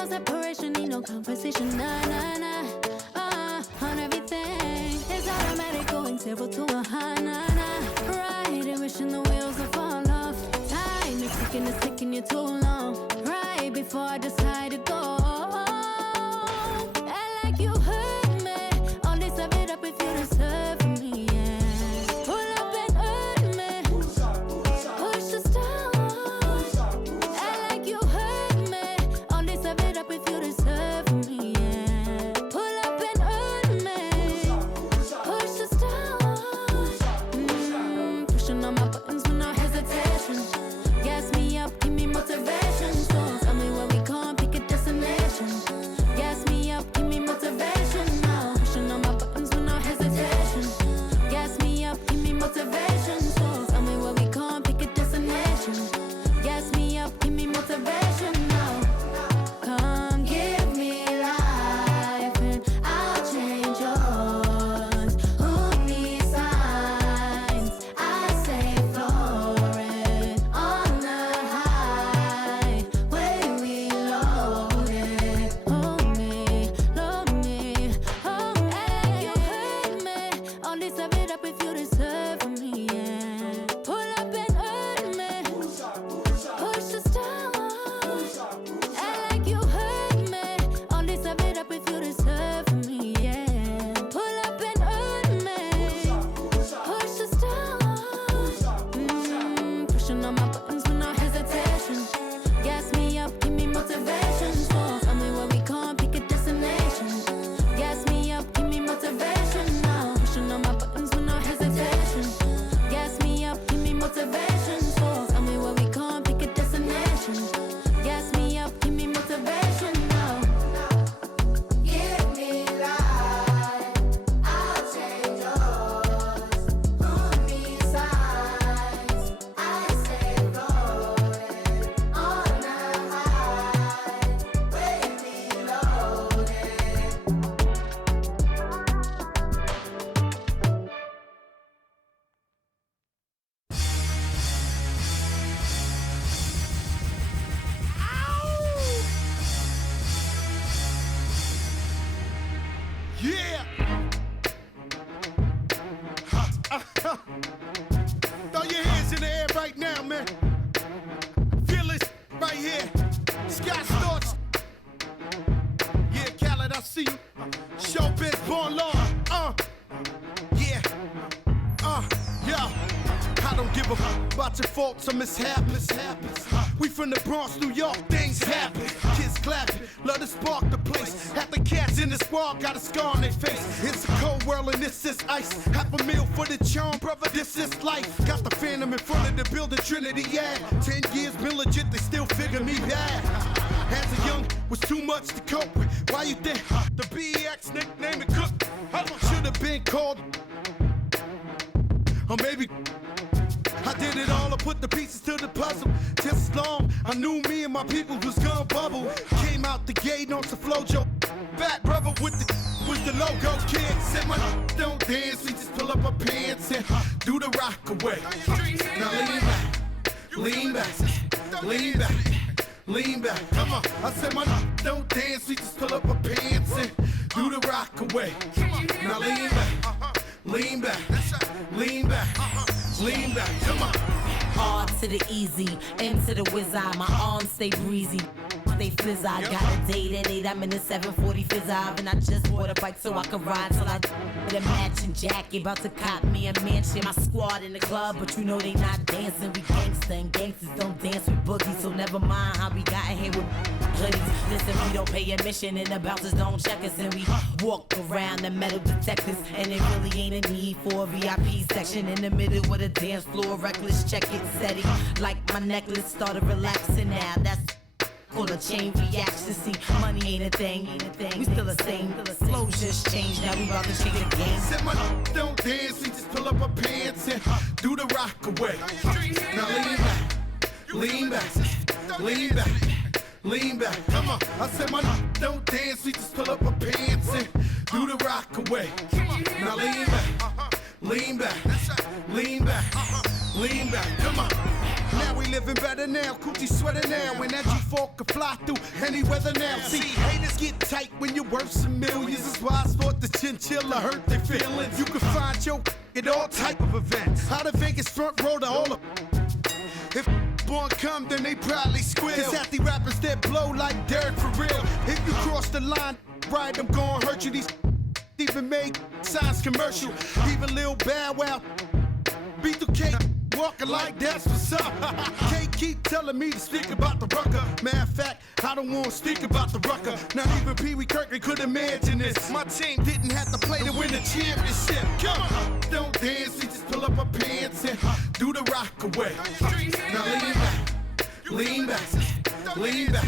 no separation, need no conversation. Nah, nah, nah. On everything. It's automatic, going 0 to 100. Nah, nah. Right, and wishing the wheels will fall off. Time is ticking you too long. Right before I decide to go. And like you heard me, all this of it up if you deserve me, yeah. Pull up and hurt me. Push the start. And like you heard me, all this of it up if you deserve me, yeah. Pull up and hurt me. Push the start. Pushing on my buttons with no hesitation. Gas me up, give me motivation. So tell me where we going, pick a destination. Gas me up, give me motivation now. Pushing on my buttons with no hesitation. Gas me up, give me motivation. So tell me where we going, pick a destination. Gas me up, give me motivation now. Come give me life and I'll change yours. Who needs signs? I say floating on the highway we loaded. Hold me, load me, hold me. And you hurt me. All this of it up if you deserve me, yeah. Pull up and hurt me. Push the start. And like you hurt me. All this of it up if you deserve me, yeah. Pull up and hurt me. Push the start. Pushing on my buttons with no hesitation. Gas me up, give me motivation. So tell me where we going, pick a destination. Gas me up, give me motivation now. Pushing on my buttons with no hesitation. Gas me up, give me motivation. So tell me where we going, pick a destination. Gas me up, give me motivation now. Give me life, I'll change yours. Who needs signs? I say floating on the highway we loaded. Yeah! Throw your hands in the air right now, man. Feel it right here. Scott Storch. Yeah, Khaled, I see you. Showbiz, born law. Yeah. Yeah. I don't give a fuck about your faults or mishaps. We from the Bronx, New York, things happen. Kids clapping, love to spark the place. Half the cats in the squad got a scar on their face. It's a cold world and this is ice. Half a meal for the charm, brother, this is life. Got the Phantom in front of the building, Trinity, yeah. 10 years been legit, they still figure me bad. As a young, was too much to cope with. Why you think the BX nickname it Cook? Should have been called, or maybe I did it all, I put the pieces to the puzzle. Just as long I knew me and my people was gonna bubble. Came out the gate on some flojo. Fat brother with the logo kid. Said my don't dance, we just pull up our pants and do the rock away. Now lean back, lean back, lean back, lean back. Come on, I said my don't dance, we just pull up our pants and do the rock away. Now lean back, lean back, lean back. Lean back, come on. Hard to the easy, into the wizard. My arms stay breezy, stay fizz. I got a date at 8, I'm in the 740 fizz. And I just bought a bike so I can ride till I with a matching jacket. About to cop me a mansion. My squad in the club, but you know they not dancing. We gangsta and gangsters don't dance with boogies. So never mind how we got in here with hoodies. Listen, we don't pay admission and the bouncers don't check us. And we walk around the metal detectors. And it really ain't a need for a VIP section in the middle of the dance floor. Reckless, check it, steady. Like my necklace started relaxing now. That's called a chain reaction. See, money ain't a thing. We still the same. Flows just changed. Now we about to change the game. Said my don't dance, we just pull up our pants and do the rock away. Now lean back, lean back, lean back, lean back. Come on, I said my don't dance, we just pull up our pants and do the rock away. Now lean back, lean back, lean back, lean back, come on. Now we living better now, coochie sweater now. When that G4 can fly through any weather now. See, haters get tight when you're worth some millions. That's why I thought the chinchilla hurt their feelings. You can find your at all type of events. Out of Vegas front row to all of. If born come, then they probably squeal. Cause half the rappers that blow like dirt for real. If you cross the line, right, I'm gonna hurt you. These even make signs commercial. Even Lil Bow Wow beat the cake. Walking like that's what's up. Can't keep telling me to speak about the rucker. Matter of fact, I don't want to speak about the rucker. Not even Pee Wee Kirkland could imagine this. My team didn't have to play to win the championship. Come on, don't dance, we just pull up our pants and do the rock away. Now lean back, lean back,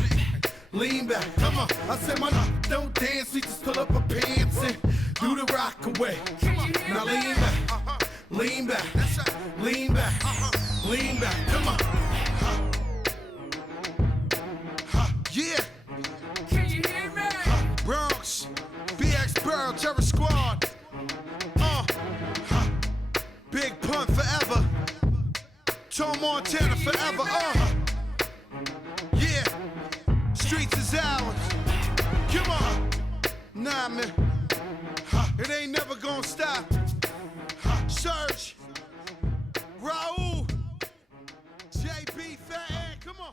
lean back. Come on, I said my don't dance, we just pull up our pants and do the rock away. Now lean back. Lean back, lean back, lean back, come on. Yeah. Can you hear me? Bronx, BX Burrow, Terror Squad. Big Pun forever. Tom Montana forever. Yeah. Streets is ours. Come on. Nah, man. It ain't never gonna stop. Surge, Raul, JB, Fat Ed, come on.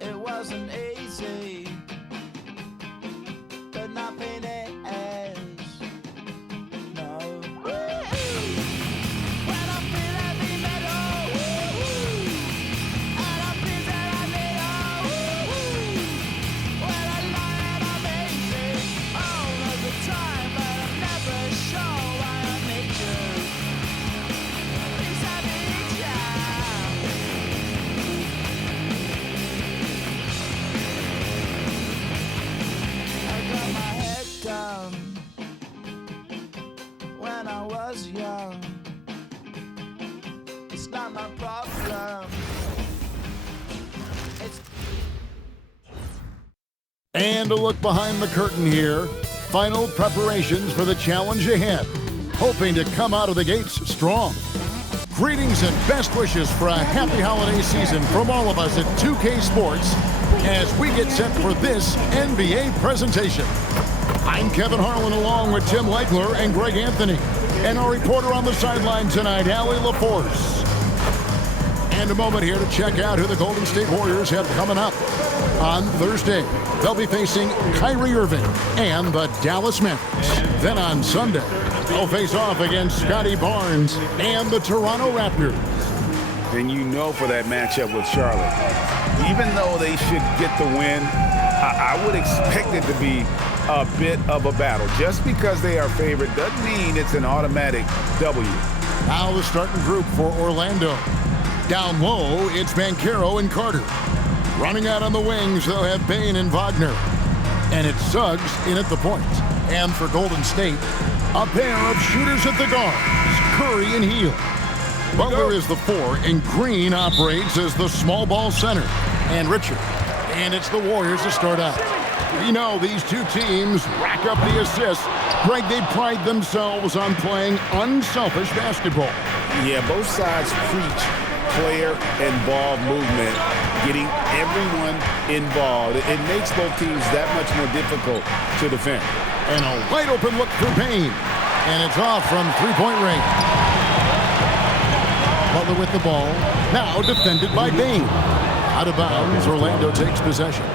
It wasn't easy, but nothing is. No. When I feel heavy metal, and I feel that I need when I lie and I'm easy all of the time, but I'm never sure why I need you. Please have me down. Got my head down when I was young. It's not my problem. It's And a look behind the curtain here. Final preparations for the challenge ahead. Hoping to come out of the gates strong. Greetings and best wishes for a happy holiday season from all of us at 2K Sports as we get set for this NBA presentation. I'm Kevin Harlan along with Tim Legler and Greg Anthony. And our reporter on the sideline tonight, Allie LaForce. And a moment here to check out who the Golden State Warriors have coming up. On Thursday, they'll be facing Kyrie Irving and the Dallas Mavericks. Then on Sunday, they'll face off against Scotty Barnes and the Toronto Raptors. And you know for that matchup with Charlotte, even though they should get the win, I would expect it to be a bit of a battle. Just because they are favored doesn't mean it's an automatic W. Now the starting group for Orlando. Down low, it's Banchero and Carter. Running out on the wings, they'll have Bane and Wagner. And it's Suggs in at the point. And for Golden State, a pair of shooters at the guards, Curry and Hield. Butler is the 4, and Green operates as the small ball center. And Richard. And it's the Warriors to start out. You know, these two teams rack up the assists. Greg, they pride themselves on playing unselfish basketball. Yeah, both sides preach player and ball movement, getting everyone involved. It makes both teams that much more difficult to defend. And a wide open look for Payne. And it's off from three-point range. Butler with the ball. Now defended by Bane. Out of bounds, Orlando takes possession.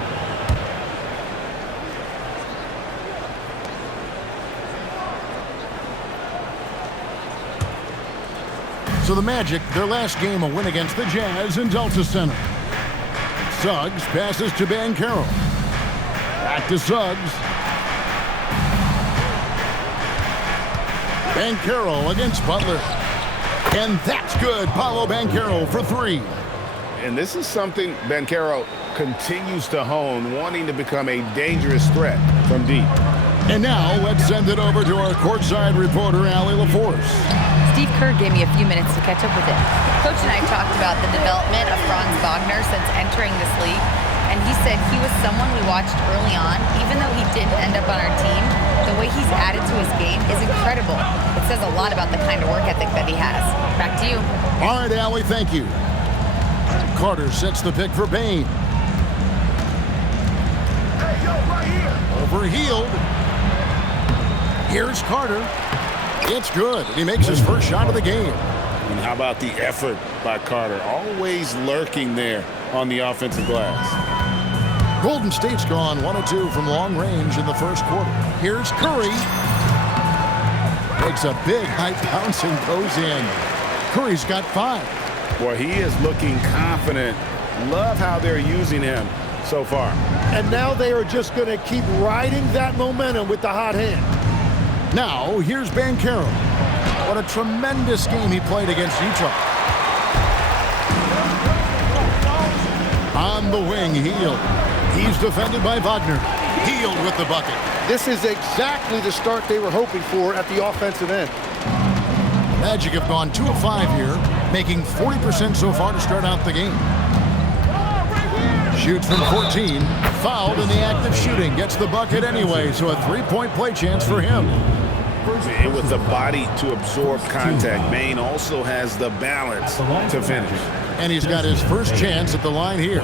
So the Magic, their last game, a win against the Jazz in Delta Center. Suggs passes to Banchero. Back to Suggs. Banchero against Butler. And that's good. Paolo Banchero for three. And this is something Banchero continues to hone, wanting to become a dangerous threat from deep. And now let's send it over to our courtside reporter, Allie LaForce. Steve Kerr gave me a few minutes to catch up with him. Coach and I talked about the development of Franz Wagner since entering this league, and he said he was someone we watched early on. Even though he didn't end up on our team, the way he's added to his game is incredible. It says a lot about the kind of work ethic that he has. Back to you. All right, Allie, thank you. Carter sets the pick for Bane. Hey, yo, right here. Overhealed. Here's Carter. It's good. He makes his first shot of the game. And how about the effort by Carter? Always lurking there on the offensive glass. Golden State's gone 1 of 2 from long range in the first quarter. Here's Curry. Takes a big high bounce and goes in. Curry's got 5. Boy, he is looking confident. Love how they're using him so far. And now they are just going to keep riding that momentum with the hot hand. Now, here's Banchero. What a tremendous game he played against Utah. On the wing, Hield. He's defended by Wagner. Hield with the bucket. This is exactly the start they were hoping for at the offensive end. Magic have gone 2 of 5 here, making 40% so far to start out the game. Shoots from 14, fouled in the act of shooting, gets the bucket anyway, so a 3-point play chance for him. And with the body to absorb contact, Bane also has the balance to finish. And he's got his first chance at the line here.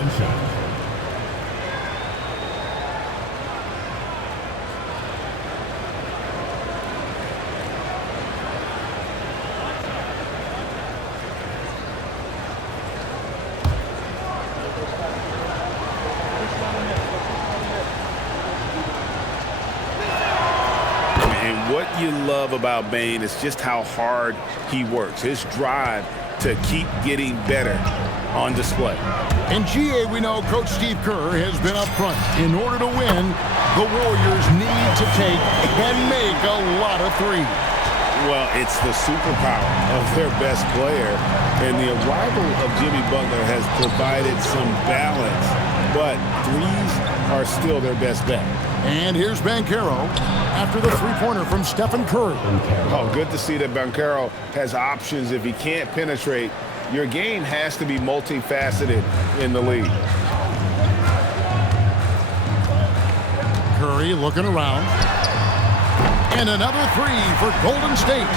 What you love about Bane is just how hard he works. His drive to keep getting better on display. In GA, we know Coach Steve Kerr has been up front. In order to win, the Warriors need to take and make a lot of threes. Well, it's the superpower of their best player, and the arrival of Jimmy Butler has provided some balance, but threes are still their best bet. And here's Banchero after the three-pointer from Stephen Curry. Oh, good to see that Banchero has options if he can't penetrate. Your game has to be multifaceted in the league. Curry looking around. And another three for Golden State.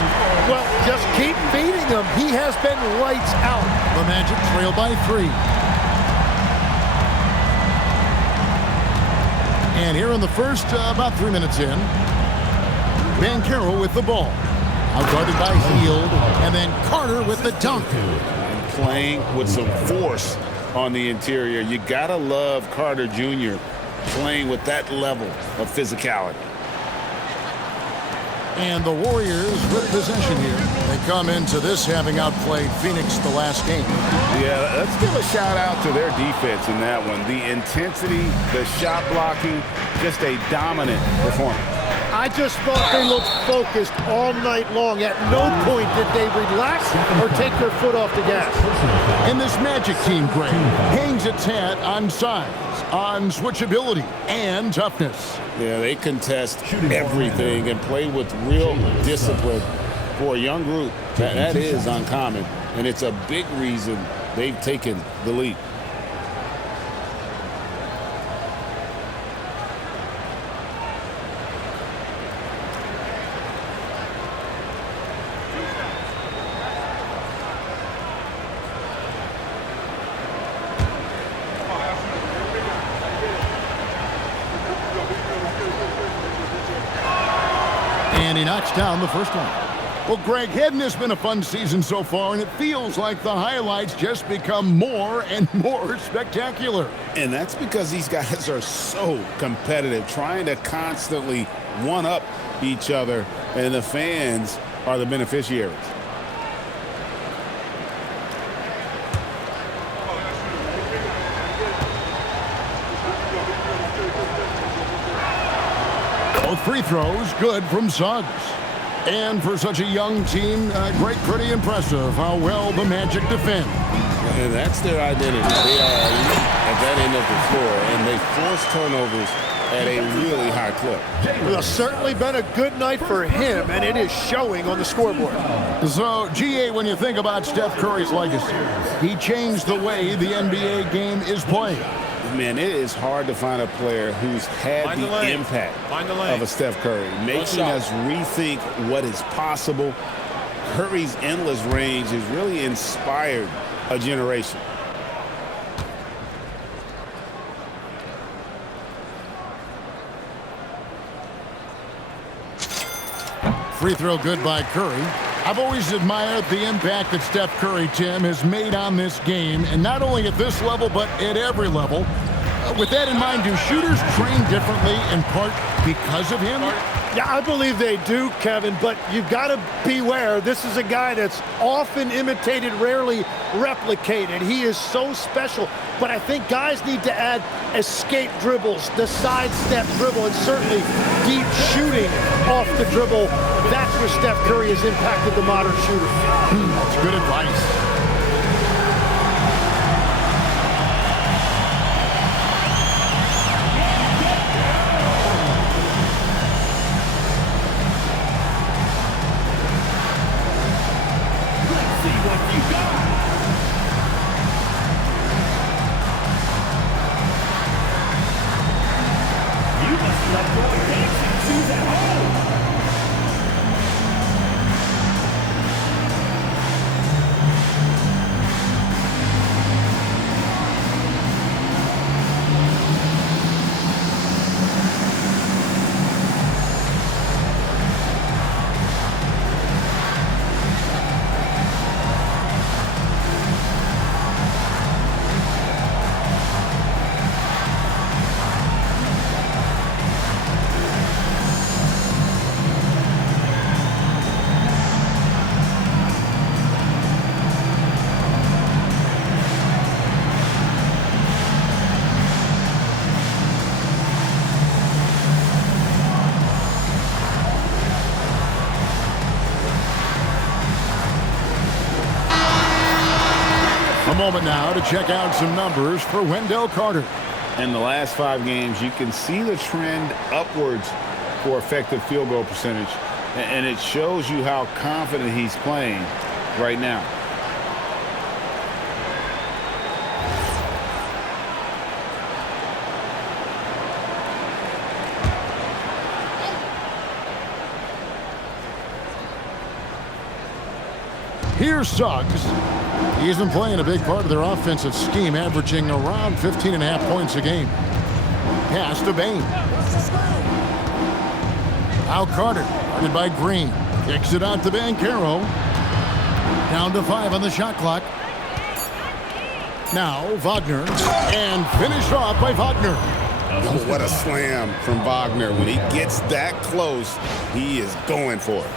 Well, just keep beating him. He has been lights out. The Magic trail by 3. And here in the first, about 3 minutes in, Banchero with the ball. Outguarded by Hield, and then Carter with the dunk. And playing with some force on the interior. You gotta love Carter Jr. playing with that level of physicality. And the Warriors with possession here. They come into this having outplayed Phoenix the last game. Yeah, let's give a shout out to their defense in that one. The intensity, the shot blocking, just a dominant performance. I just thought they looked focused all night long. At no point did they relax or take their foot off the gas. And this Magic team, Greg, hangs its hat on size, on switchability, and toughness. Yeah, they contest everything and play with real discipline. For a young group, that is uncommon, and it's a big reason they've taken the lead. And he knocks down the first one. Well, Greg, hadn't this been a fun season so far? And it feels like the highlights just become more and more spectacular. And that's because these guys are so competitive, trying to constantly one-up each other, and the fans are the beneficiaries. Both free throws good from Suggs. And for such a young team, pretty impressive how well the Magic defend. And that's their identity. They are elite at that end of the floor, and they force turnovers at a really high clip. Well, it's certainly been a good night for him, and it is showing on the scoreboard. So, GA, when you think about Steph Curry's legacy, he changed the way the NBA game is played. Man, it is hard to find a player who's had the impact of a Steph Curry, making us rethink what is possible. Curry's endless range has really inspired a generation. Free throw good by Curry. I've always admired the impact that Steph Curry, Tim, has made on this game, and not only at this level, but at every level. With that in mind, do shooters train differently in part because of him? Yeah, I believe they do, Kevin, but you've got to beware. This is a guy that's often imitated, rarely replicated. He is so special, but I think guys need to add escape dribbles, the sidestep dribble, and certainly deep shooting off the dribble. That's where Steph Curry has impacted the modern shooter. That's good advice. A moment now to check out some numbers for Wendell Carter. In the last 5 games, you can see the trend upwards for effective field goal percentage, and it shows you how confident he's playing right now. Here's Suggs. He's been playing a big part of their offensive scheme, averaging around 15.5 points a game. Pass to Bain. Now Carter, guarded by Green. Kicks it out to Banchero. Down to 5 on the shot clock. Now Wagner, and finished off by Wagner. Oh, what a slam from Wagner. When he gets that close, he is going for it.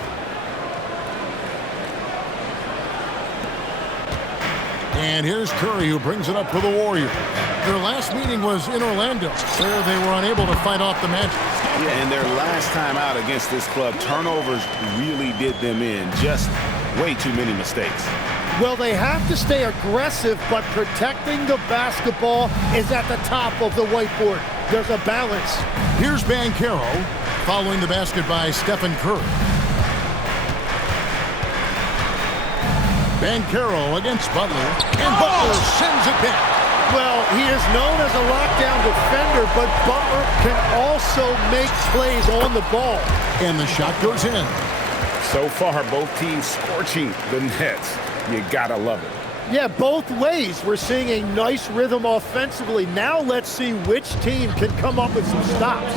And here's Curry, who brings it up for the Warriors. Their last meeting was in Orlando, where they were unable to fight off the Magic. Yeah, and their last time out against this club, turnovers really did them in. Just way too many mistakes. Well, they have to stay aggressive, but protecting the basketball is at the top of the whiteboard. There's a balance. Here's Banchero, following the basket by Stephen Curry. Banchero against Butler, and Butler sends it back. Well, he is known as a lockdown defender, but Butler can also make plays on the ball. And the shot goes in. So far, both teams scorching the Nets. You gotta love it. Yeah, both ways. We're seeing a nice rhythm offensively. Now let's see which team can come up with some stops.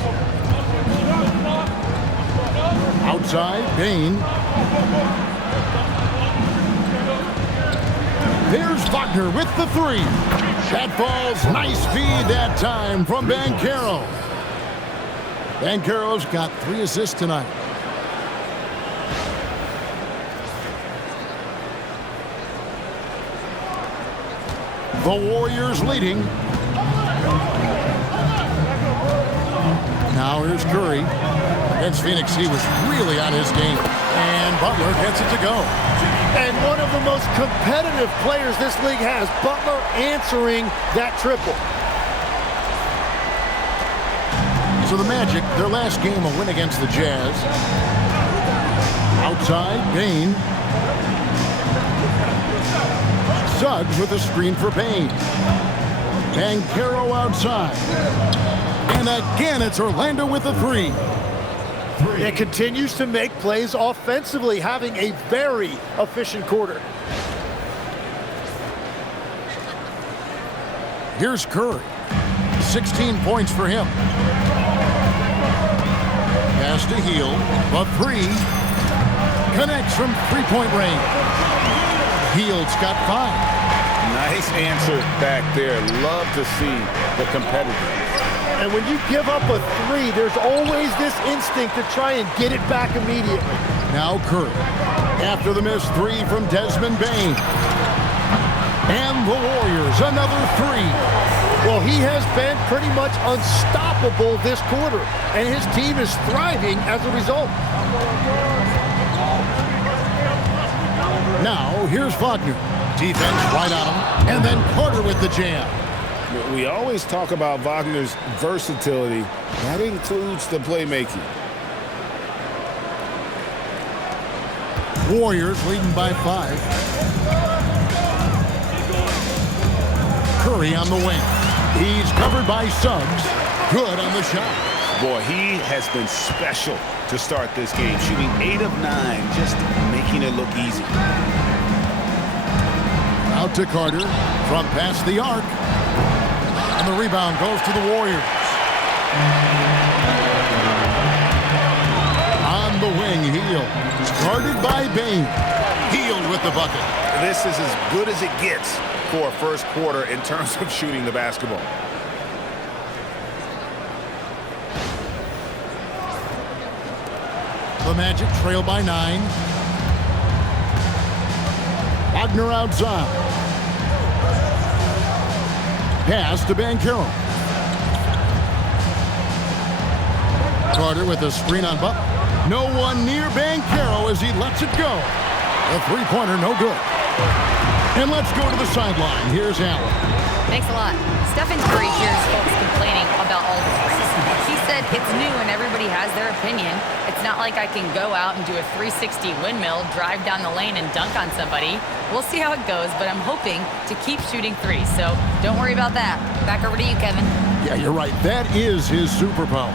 Outside, Bain. There's Wagner with the 3. That falls. Nice feed that time from Banchero. Banchero's got 3 assists tonight. The Warriors leading. Now here's Curry. Against Phoenix, he was really on his game. And Butler gets it to go. And one of the most competitive players this league has, Butler answering that triple. So the Magic, their last game, a win against the Jazz. Outside, Bane. Suggs with a screen for Bane. Banchero outside. And again, it's Orlando with a three. It continues to make plays offensively, having a very efficient quarter. Here's Curry. 16 points for him. Pass to Hield. The three. Connects from three-point range. Hield's got 5. Nice answer back there. Love to see the competitiveness. And when you give up a three, there's always this instinct to try and get it back immediately. Now Curry. After the missed three from Desmond Bane. And the Warriors, another three. Well, he has been pretty much unstoppable this quarter, and his team is thriving as a result. Now, here's Wagner. Defense right on him, and then Carter with the jam. We always talk about Wagner's versatility. That includes the playmaking. Warriors leading by 5. Curry on the wing. He's covered by Suggs. Good on the shot. Boy, he has been special to start this game, shooting 8 of 9, just making it look easy. Out to Carter from past the arc. And the rebound goes to the Warriors. On the wing, Hield. Guarded by Bane. Hield with the bucket. This is as good as it gets for a first quarter in terms of shooting the basketball. The Magic trail by 9. Wagner outside. Pass to Banchero. Carter with a screen on Butler. No one near Banchero as he lets it go. A three-pointer, no good. And let's go to the sideline. Here's Allen. Thanks a lot. Stephen Curry hears folks complaining about all the threes. He said it's new and everybody has their opinion. It's not like I can go out and do a 360 windmill, drive down the lane, and dunk on somebody. We'll see how it goes, but I'm hoping to keep shooting threes, so don't worry about that. Back over to you, Kevin. Yeah, you're right. That is his superpower.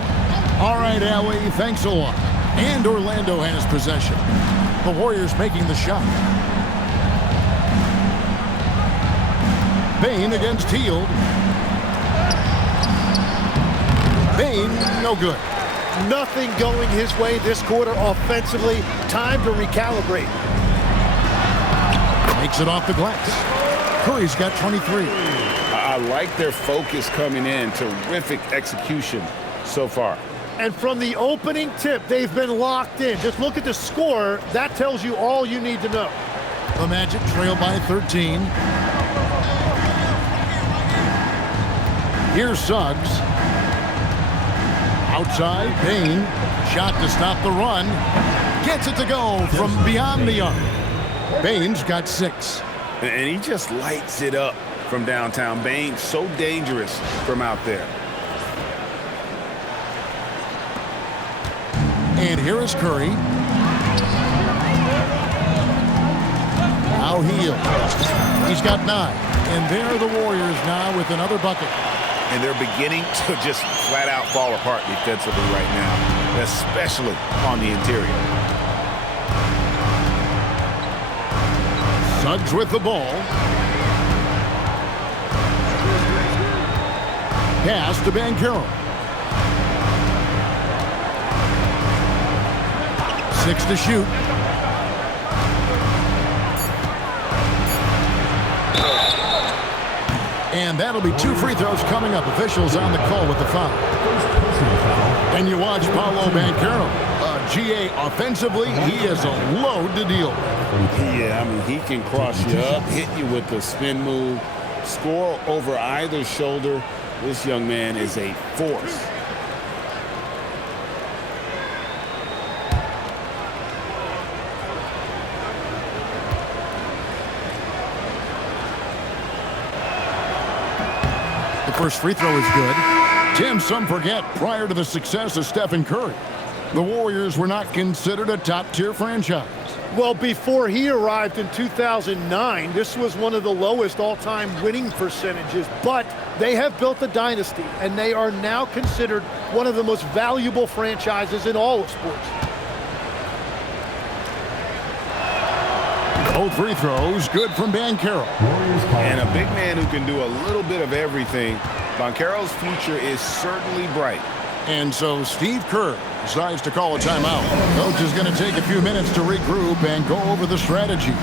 All right, Allie, thanks a lot. And Orlando has possession. The Warriors making the shot. Bane against Hield. Bane, no good. Nothing going his way this quarter offensively. Time to recalibrate. Makes it off the glass. Curry's got 23. I like their focus coming in. Terrific execution so far. And from the opening tip, they've been locked in. Just look at the score. That tells you all you need to know. The Magic trail by 13. Here's Suggs. Outside, Bane. Shot to stop the run. Gets it to go from beyond the arc. Bane's got 6. And he just lights it up from downtown. Bane, so dangerous from out there. And here is Curry. Now Hield. He's got 9. And there are the Warriors now with another bucket. And they're beginning to just flat out fall apart defensively right now, especially on the interior. Suggs with the ball. Pass to Banchero. 6 to shoot. And that'll be 2 free throws coming up. Officials on the call with the foul. And you watch Paolo Banchero. GA offensively, he is a load to deal with. Yeah, I mean, he can cross you up, hit you with the spin move, score over either shoulder. This young man is a force. The first free throw is good. Tim, some forget, prior to the success of Stephen Curry, the Warriors were not considered a top-tier franchise. Well, before he arrived in 2009, this was one of the lowest all-time winning percentages, but they have built a dynasty, and they are now considered one of the most valuable franchises in all of sports. Both free throws good from Banchero. And a big man who can do a little bit of everything. Banchero's future is certainly bright. And so Steve Kerr decides to call a timeout. Coach is going to take a few minutes to regroup and go over the strategy.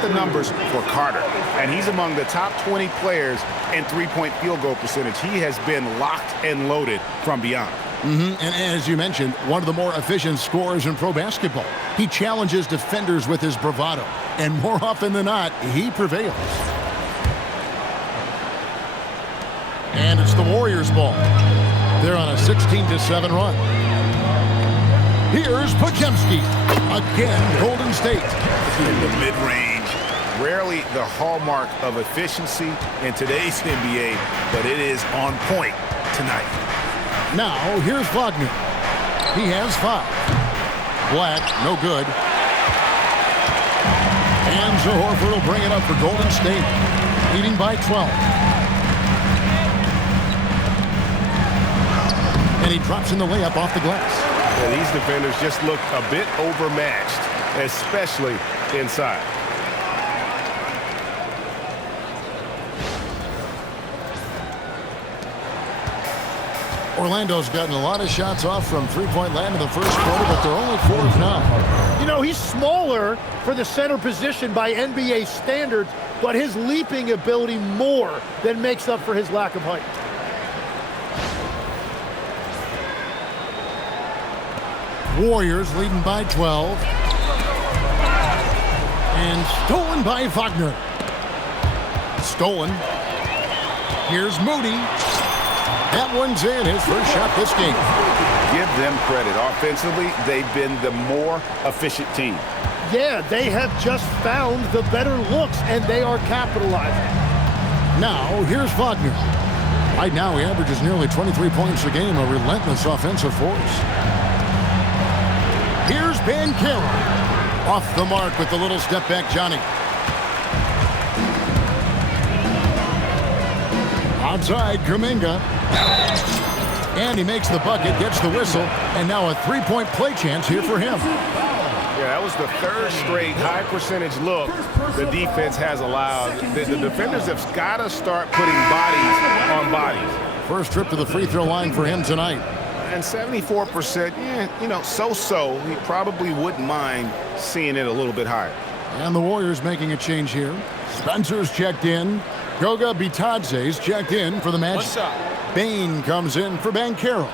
The numbers for Carter, and he's among the top 20 players in three-point field goal percentage. He has been locked and loaded from beyond. And as you mentioned, one of the more efficient scorers in pro basketball. He challenges defenders with his bravado, and more often than not, he prevails. And it's the Warriors' ball. They're on a 16-7 run. Here's Podziemski. Again, Golden State. In the mid-range. Rarely the hallmark of efficiency in today's NBA, but it is on point tonight. Now, here's Wagner. He has 5. Black, no good. And Horford will bring it up for Golden State, leading by 12. And he drops in the layup off the glass. Yeah, these defenders just look a bit overmatched, especially inside. Orlando's gotten a lot of shots off from three-point land in the first quarter, but they're only 4 of 9. You know, he's smaller for the center position by NBA standards, but his leaping ability more than makes up for his lack of height. Warriors leading by 12. And stolen by Wagner. Stolen. Here's Moody. That one's in, his first shot this game. Give them credit. Offensively, they've been the more efficient team. Yeah, they have just found the better looks, and they are capitalizing. Now, here's Wagner. Right now, he averages nearly 23 points a game, a relentless offensive force. Here's Banchero. Off the mark with the little step back, Johnny. Outside, Kuminga. And he makes the bucket, gets the whistle, and now a three-point play chance here for him. Yeah, that was the third straight high-percentage look the defense has allowed. The defenders have got to start putting bodies on bodies. First trip to the free throw line for him tonight. And 74%, you know, so-so. He probably wouldn't mind seeing it a little bit higher. And the Warriors making a change here. Spencer's checked in. Goga Bitadze's checked in for the match. Bain comes in for Banchero.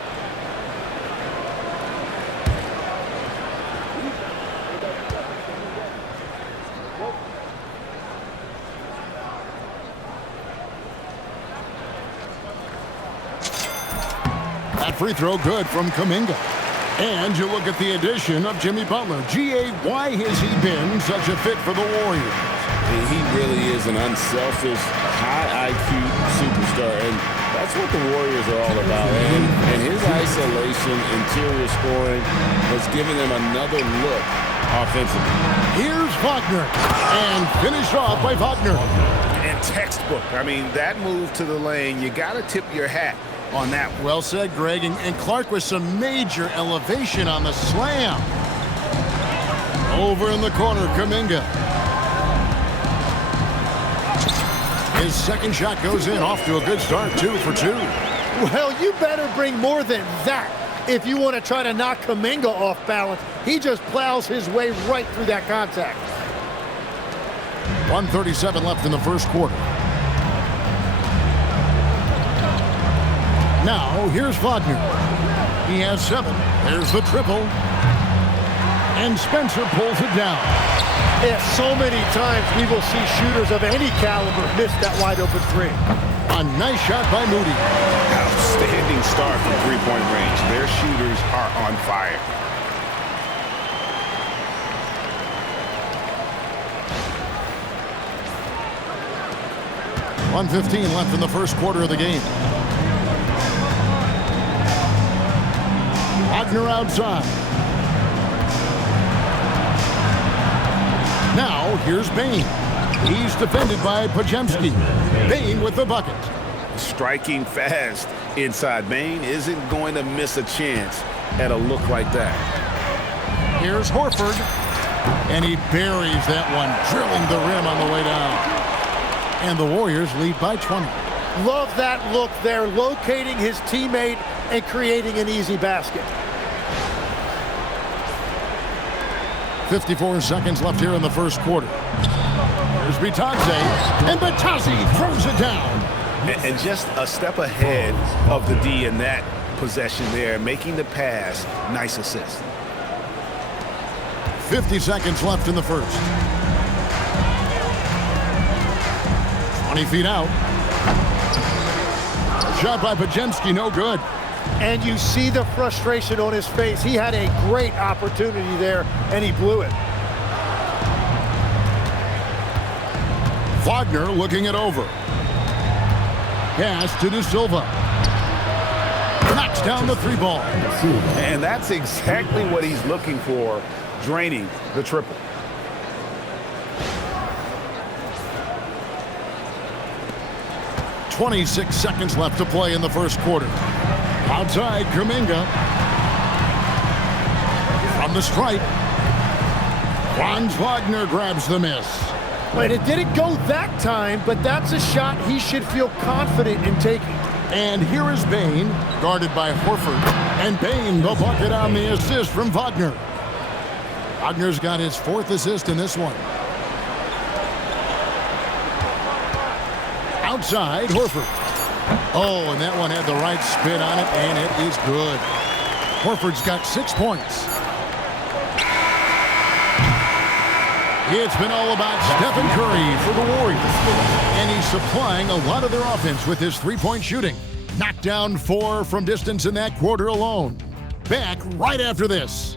That free throw good from Kuminga. And you look at the addition of Jimmy Butler. G.A., why has he been such a fit for the Warriors? He really is an unselfish, high IQ superstar, and that's what the Warriors are all about. And his isolation, interior scoring has given them another look offensively. Here's Wagner, and finished off by Wagner. And textbook. I mean, that move to the lane, you got to tip your hat on that one. Well said, Greg. And Clark with some major elevation on the slam. Over in the corner, Kuminga. His second shot goes in, off to a good start, 2 for 2. Well, you better bring more than that if you want to try to knock Kuminga off balance. He just plows his way right through that contact. 1:37 left in the first quarter. Now, here's Wagner. He has 7. There's the triple. And Spencer pulls it down. Yeah, so many times we will see shooters of any caliber miss that wide open 3. A nice shot by Moody. Outstanding start from three-point range. Their shooters are on fire. .115 left in the first quarter of the game. Wagner outside. Now, here's Bain. He's defended by Podziemski. Bain with the bucket. Striking fast inside. Bain isn't going to miss a chance at a look like that. Here's Horford. And he buries that one, drilling the rim on the way down. And the Warriors lead by 20. Love that look there, locating his teammate and creating an easy basket. 54 seconds left here in the first quarter. Here's Bitadze, and Bitadze throws it down. And just a step ahead of the D in that possession there, making the pass. Nice assist. 50 seconds left in the first. 20 feet out. Shot by Podziemski, no good. And you see the frustration on his face. He had a great opportunity there, and he blew it. Wagner looking it over. Pass to De Silva. Knocks down the 3 ball. And that's exactly what he's looking for, draining the triple. .26 seconds left to play in the first quarter. Outside, Kuminga. From the stripe. Franz Wagner grabs the miss. Wait, it didn't go that time, but that's a shot he should feel confident in taking. And here is Bain, guarded by Horford. And Bain, the bucket on the assist from Wagner. Wagner's got his 4th assist in this one. Outside, Horford. Oh, and that one had the right spin on it, and it is good. Horford's got 6 points. It's been all about Stephen Curry for the Warriors. And he's supplying a lot of their offense with his 3-point shooting. Knocked down 4 from distance in that quarter alone. Back right after this.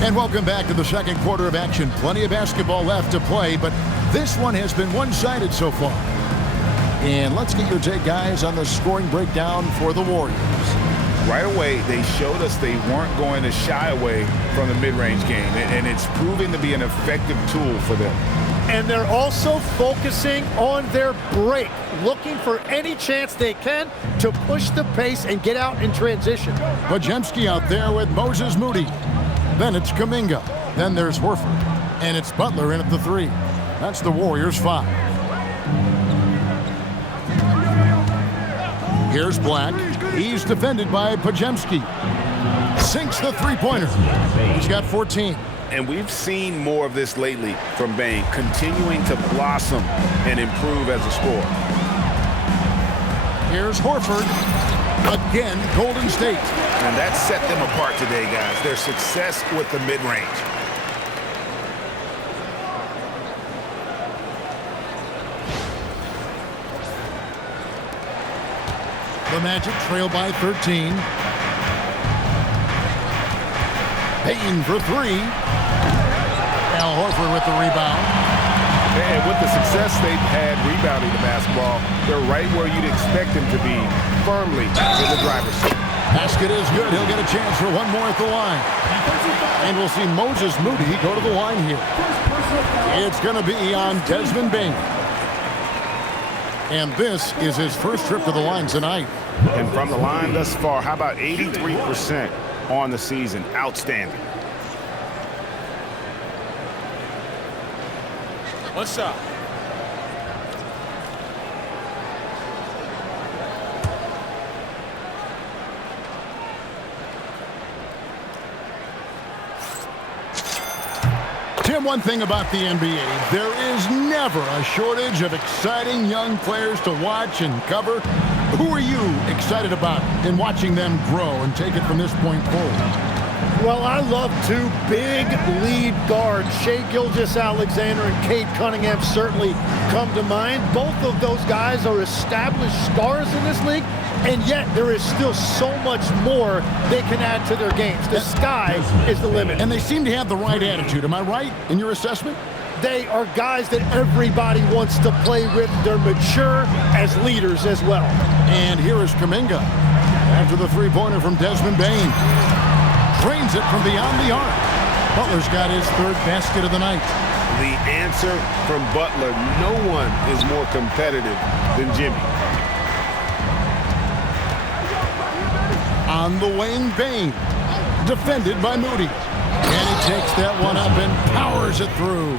And welcome back to the second quarter of action. Plenty of basketball left to play, but this one has been one-sided so far. And let's get your take, guys, on the scoring breakdown for the Warriors. Right away, they showed us they weren't going to shy away from the mid-range game, and it's proving to be an effective tool for them. And they're also focusing on their break, looking for any chance they can to push the pace and get out in transition. Podziemski out there with Moses Moody. Then it's Kuminga. Then there's Horford. And it's Butler in at the 3. That's the Warriors' 5. Here's Black. He's defended by Podziemski. Sinks the 3-pointer. He's got 14. And we've seen more of this lately from Bain, continuing to blossom and improve as a scorer. Here's Horford. Again, Golden State. And that set them apart today, guys. Their success with the mid-range. The Magic trail by 13. Payton for three. Al Horford with the rebound. And with the success they've had rebounding the basketball, they're right where you'd expect them to be, firmly in the driver's seat. Basket is good. He'll get a chance for one more at the line. And we'll see Moses Moody go to the line here. It's going to be on Desmond Bain. And this is his first trip to the line tonight. And from the line thus far, how about 83% on the season? Outstanding. What's up? Tim, one thing about the NBA, there is never a shortage of exciting young players to watch and cover. Who are you excited about in watching them grow and take it from this point forward? Well, I love two big lead guards. Shai Gilgeous-Alexander and Cade Cunningham certainly come to mind. Both of those guys are established stars in this league, and yet there is still so much more they can add to their games. The sky is the limit. And they seem to have the right attitude. Am I right in your assessment? They are guys that everybody wants to play with. They're mature as leaders as well. And here is Kuminga after the three-pointer from Desmond Bain. Drains it from beyond the arc. Butler's got his third basket of the night. The answer from Butler, no one is more competitive than Jimmy. On the wing, Bain. Defended by Moody. And he takes that one up and powers it through.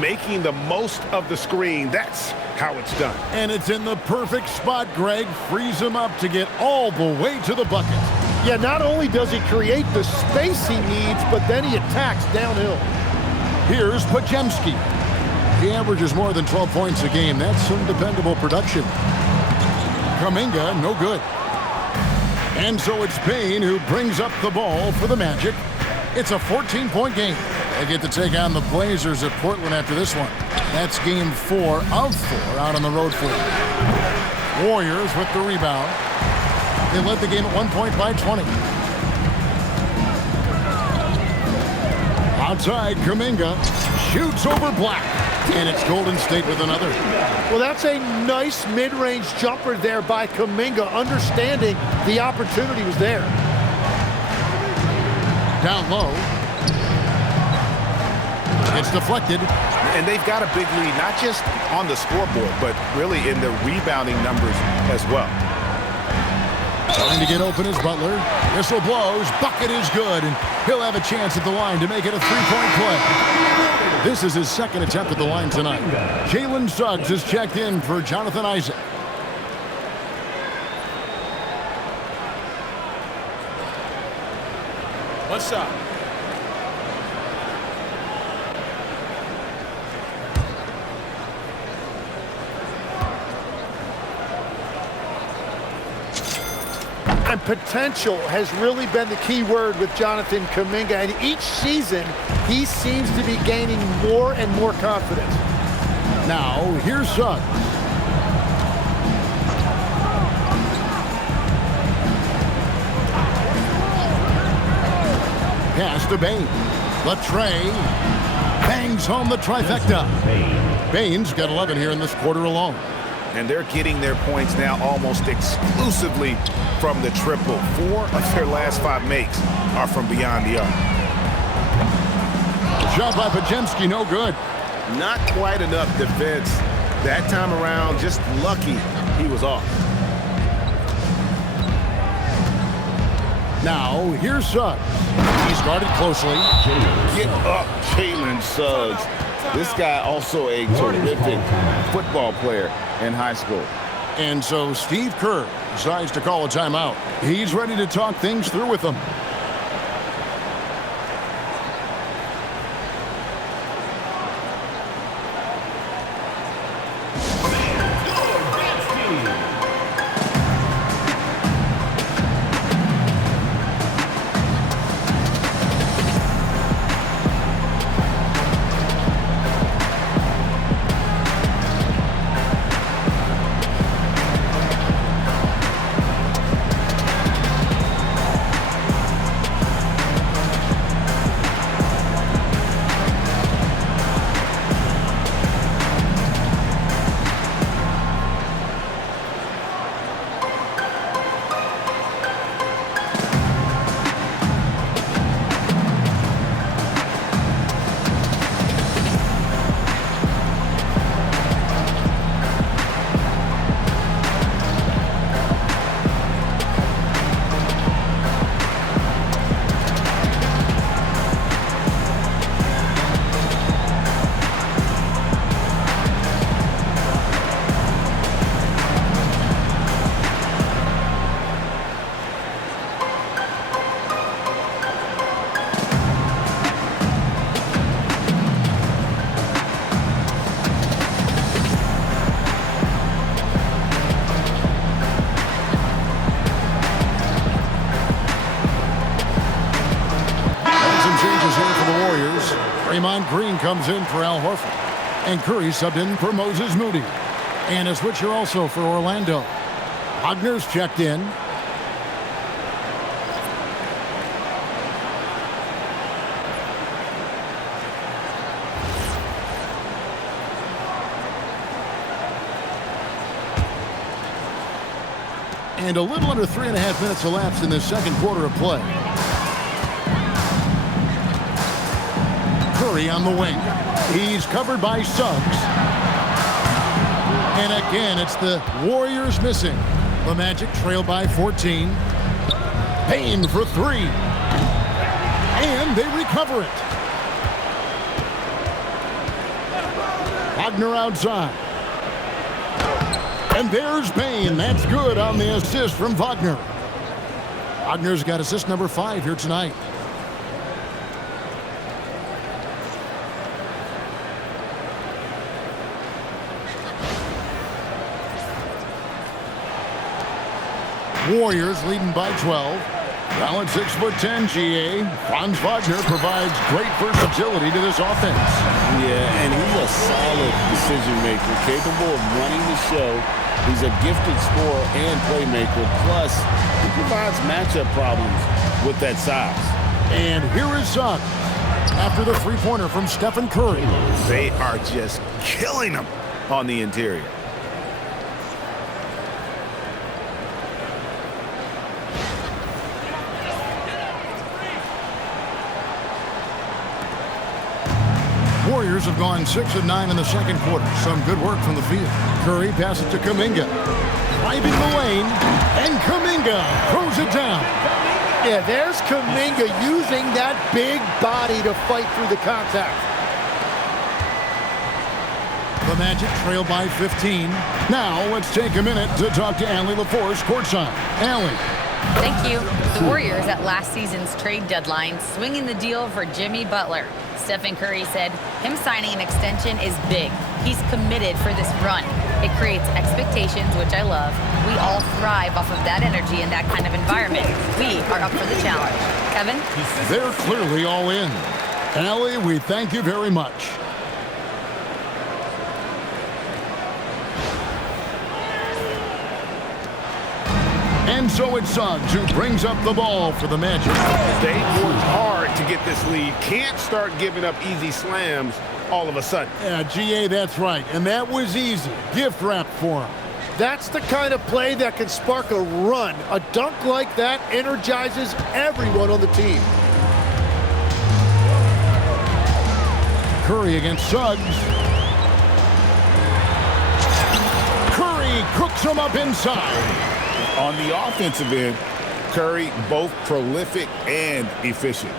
Making the most of the screen, that's how it's done. And it's in the perfect spot. Greg frees him up to get all the way to the bucket. Yeah, not only does he create the space he needs, but then he attacks downhill. Here's Podziemski. He averages more than 12 points a game. That's some dependable production. Kuminga, no good. And so it's Bain who brings up the ball for the Magic. It's a 14-point game. They get to take on the Blazers at Portland after this one. That's game 4 of 4 out on the road for them. Warriors with the rebound. They led the game at one point by 20. Outside, Kuminga shoots over Black. And it's Golden State with another. Well, that's a nice mid-range jumper there by Kuminga, understanding the opportunity was there. Down low. It's deflected. And they've got a big lead, not just on the scoreboard, but really in the rebounding numbers as well. Trying to get open is Butler. Whistle blows. Bucket is good. And he'll have a chance at the line to make it a three-point play. This is his second attempt at the line tonight. Jalen Suggs is checked in for Jonathan Isaac. What's up? And potential has really been the key word with Jonathan Kuminga. And each season, he seems to be gaining more and more confidence. Now, here's Suggs. Pass to Bain. Latrey bangs home the trifecta. Bain's got 11 here in this quarter alone. And they're getting their points now almost exclusively from the triple. 4 of their last 5 makes are from beyond the arc. Shot by Podziemski, no good. Not quite enough defense that time around. Just lucky he was off. Now, here's Suggs. He's guarded closely. Get up, Jalen Suggs. This guy also a terrific football player in high school. And so Steve Kerr decides to call a timeout. He's ready to talk things through with them. Warriors, Draymond Green comes in for Al Horford. And Curry subbed in for Moses Moody. And a switcher also for Orlando. Wagner's checked in. And a little under 3.5 minutes elapsed in this second quarter of play. Curry on the wing. He's covered by Suggs. And again, it's the Warriors missing. The Magic trail by 14. Payne for 3. And they recover it. Wagner outside. And there's Payne. That's good on the assist from Wagner. Wagner's got assist number 5 here tonight. Warriors leading by 12. Now at 6'10", GA. Franz Wagner provides great versatility to this offense. Yeah, and he's a solid decision maker, capable of running the show. He's a gifted scorer and playmaker. Plus, he provides matchup problems with that size. And here is Suggs after the three-pointer from Stephen Curry. They are just killing him on the interior. Warriors have gone 6 of 9 in the second quarter. Some good work from the field. Curry passes to Kuminga. Driving the lane, and Kuminga throws it down. Yeah, there's Kuminga using that big body to fight through the contact. The Magic trail by 15. Now let's take a minute to talk to Allie LaForce courtside. Allie. Thank you. The Warriors at last season's trade deadline swinging the deal for Jimmy Butler. Stephen Curry said him signing an extension is big. He's committed for this run. It creates expectations, which I love. We all thrive off of that energy and that kind of environment. We are up for the challenge. Kevin? They're clearly all in. Allie, we thank you very much. And so it's Suggs who brings up the ball for the Magic. They worked hard to get this lead. Can't start giving up easy slams all of a sudden. Yeah, GA, that's right. And that was easy. Gift wrap for him. That's the kind of play that can spark a run. A dunk like that energizes everyone on the team. Curry against Suggs. Curry cooks him up inside. On the offensive end, Curry both prolific and efficient.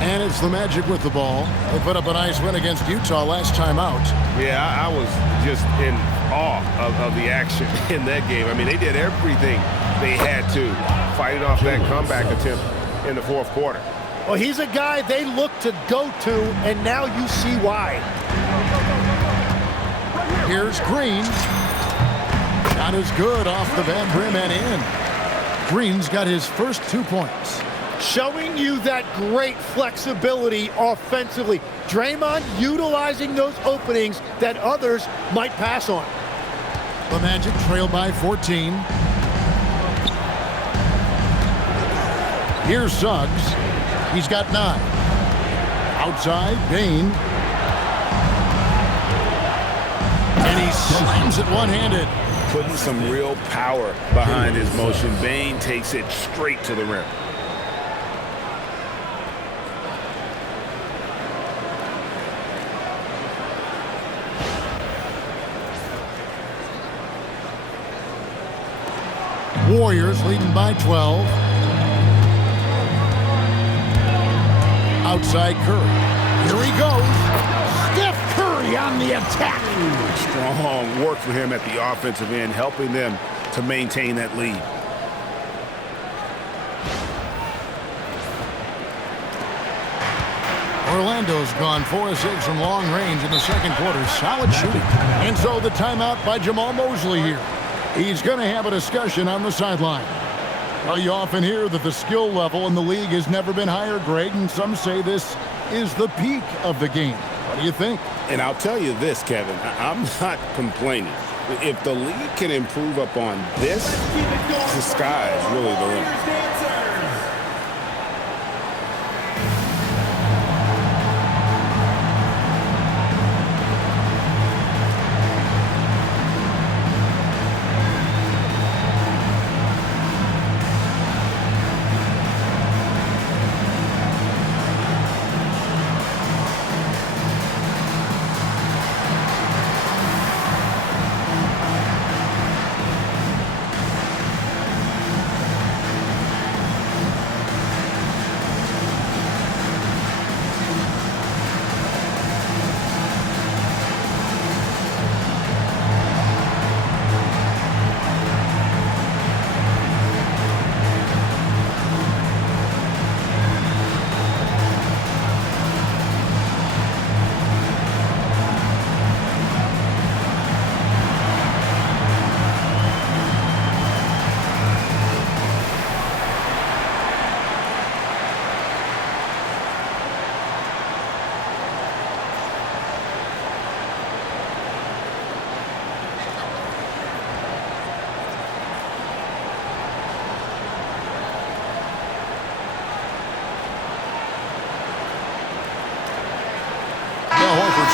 And it's the Magic with the ball. They put up a nice win against Utah last time out. Yeah, I was just in awe of the action in that game. I mean, they did everything they had to fight off that comeback attempt in the fourth quarter. Well, he's a guy they look to go to, and now you see why. Here's Green. Shot is good off the bad rim and in. Green's got his first 2 points. Showing you that great flexibility offensively. Draymond utilizing those openings that others might pass on. The Magic trail by 14. Here's Suggs. He's got 9. Outside, Payne. And he slams it one-handed. Putting some real power behind his motion. Payne takes it straight to the rim. Warriors leading by 12. Outside Curry. Here he goes. Steph Curry on the attack. Strong work for him at the offensive end, helping them to maintain that lead. Orlando's gone 4 of 6 from long range in the second quarter. Solid shooting. And so the timeout by Jamal Mosley here. He's going to have a discussion on the sideline. Well, you often hear that the skill level in the league has never been higher, Greg, and some say this is the peak of the game. What do you think? And I'll tell you this, Kevin, I'm not complaining. If the league can improve upon this, the sky is really the limit.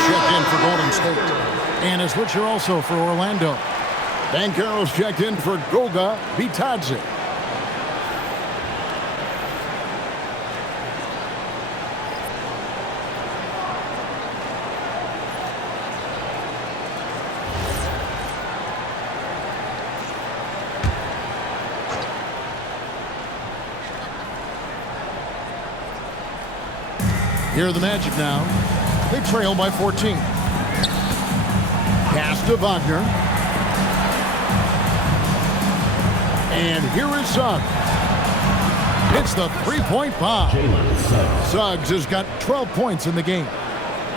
Checked in for Golden State. And a switcher also for Orlando. Banchero's checked in for Goga Bitadze. Here are the Magic now. They trail by 14. Pass to Wagner. And here is Suggs. It's the three-point bomb. Suggs has got 12 points in the game.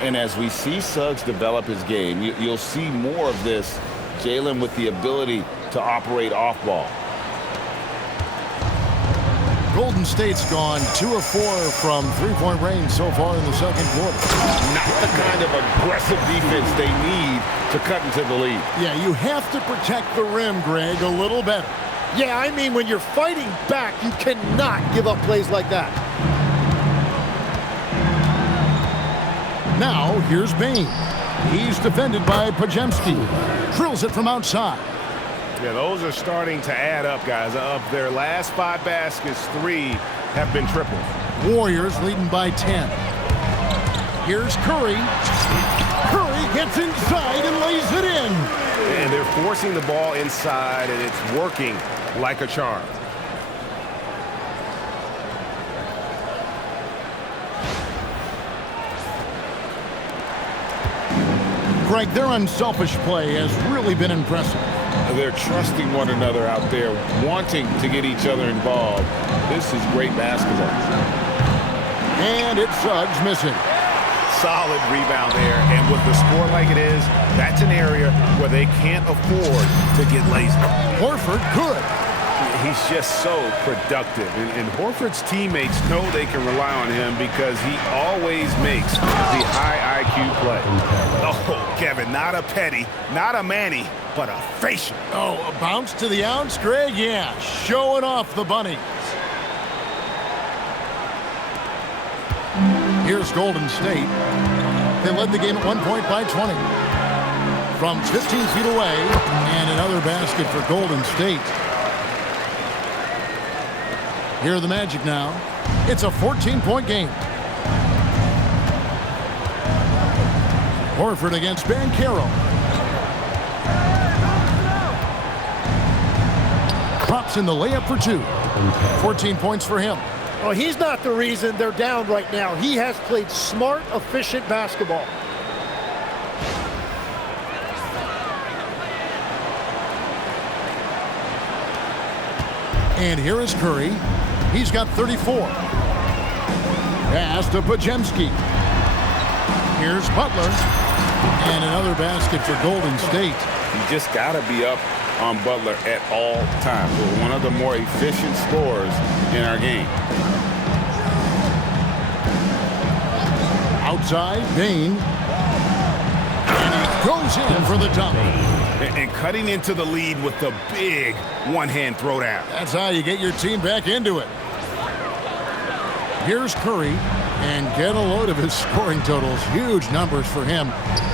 And as we see Suggs develop his game, you'll see more of this. Jalen with the ability to operate off ball. Golden State's gone 2 of 4 from three-point range so far in the second quarter. Not the kind of aggressive defense they need to cut into the lead. Yeah, you have to protect the rim, Greg, a little better. Yeah, I mean, when you're fighting back, you cannot give up plays like that. Now, here's Bain. He's defended by Pajemski. Drills it from outside. Yeah, those are starting to add up, guys. Of their last 5 baskets, 3 have been triples. Warriors leading by 10. Here's Curry. Curry gets inside and lays it in. And they're forcing the ball inside, and it's working like a charm. Greg, their unselfish play has really been impressive. They're trusting one another out there, wanting to get each other involved. This is great basketball. And it's Suggs missing. Solid rebound there, and with the score like it is, that's an area where they can't afford to get lazy. Horford good. He's just so productive, and Horford's teammates know they can rely on him because he always makes the high IQ play. Oh, Kevin, not a Petty, not a Manny, but a facial. Oh, a bounce to the ounce, Greg? Yeah, showing off the bunnies. Here's Golden State. They led the game at 1 point by 20. From 15 feet away, and another basket for Golden State. Here are the Magic now. It's a 14-point game. Horford against Banchero. Drops in the layup for 2. 14 points for him. Well, he's not the reason they're down right now. He has played smart, efficient basketball. And here is Curry. He's got 34. Pass to Pajemski. Here's Butler. And another basket for Golden State. You just got to be up on Butler at all times. We're one of the more efficient scorers in our game. Outside, Bain. And he goes in for the dunk. And cutting into the lead with the big one-hand throwdown. That's how you get your team back into it. Here's Curry, and get a load of his scoring totals. Huge numbers for him.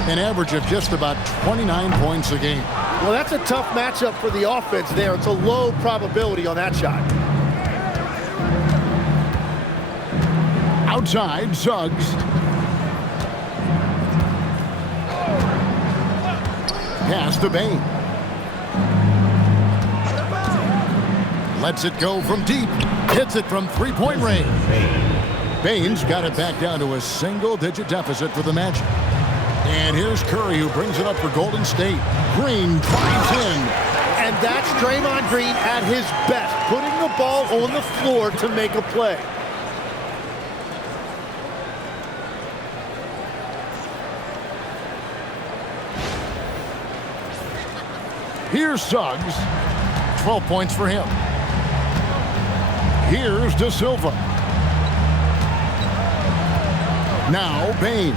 An average of just about 29 points a game. Well, that's a tough matchup for the offense there. It's a low probability on that shot. Outside, Suggs. Pass to Bain. Lets it go from deep. Hits it from three-point range. Bain's got it back down to a single-digit deficit for the match. And here's Curry, who brings it up for Golden State. Green drives in. And that's Draymond Green at his best, putting the ball on the floor to make a play. Here's Suggs. 12 points for him. Here's De Silva. Now Bain.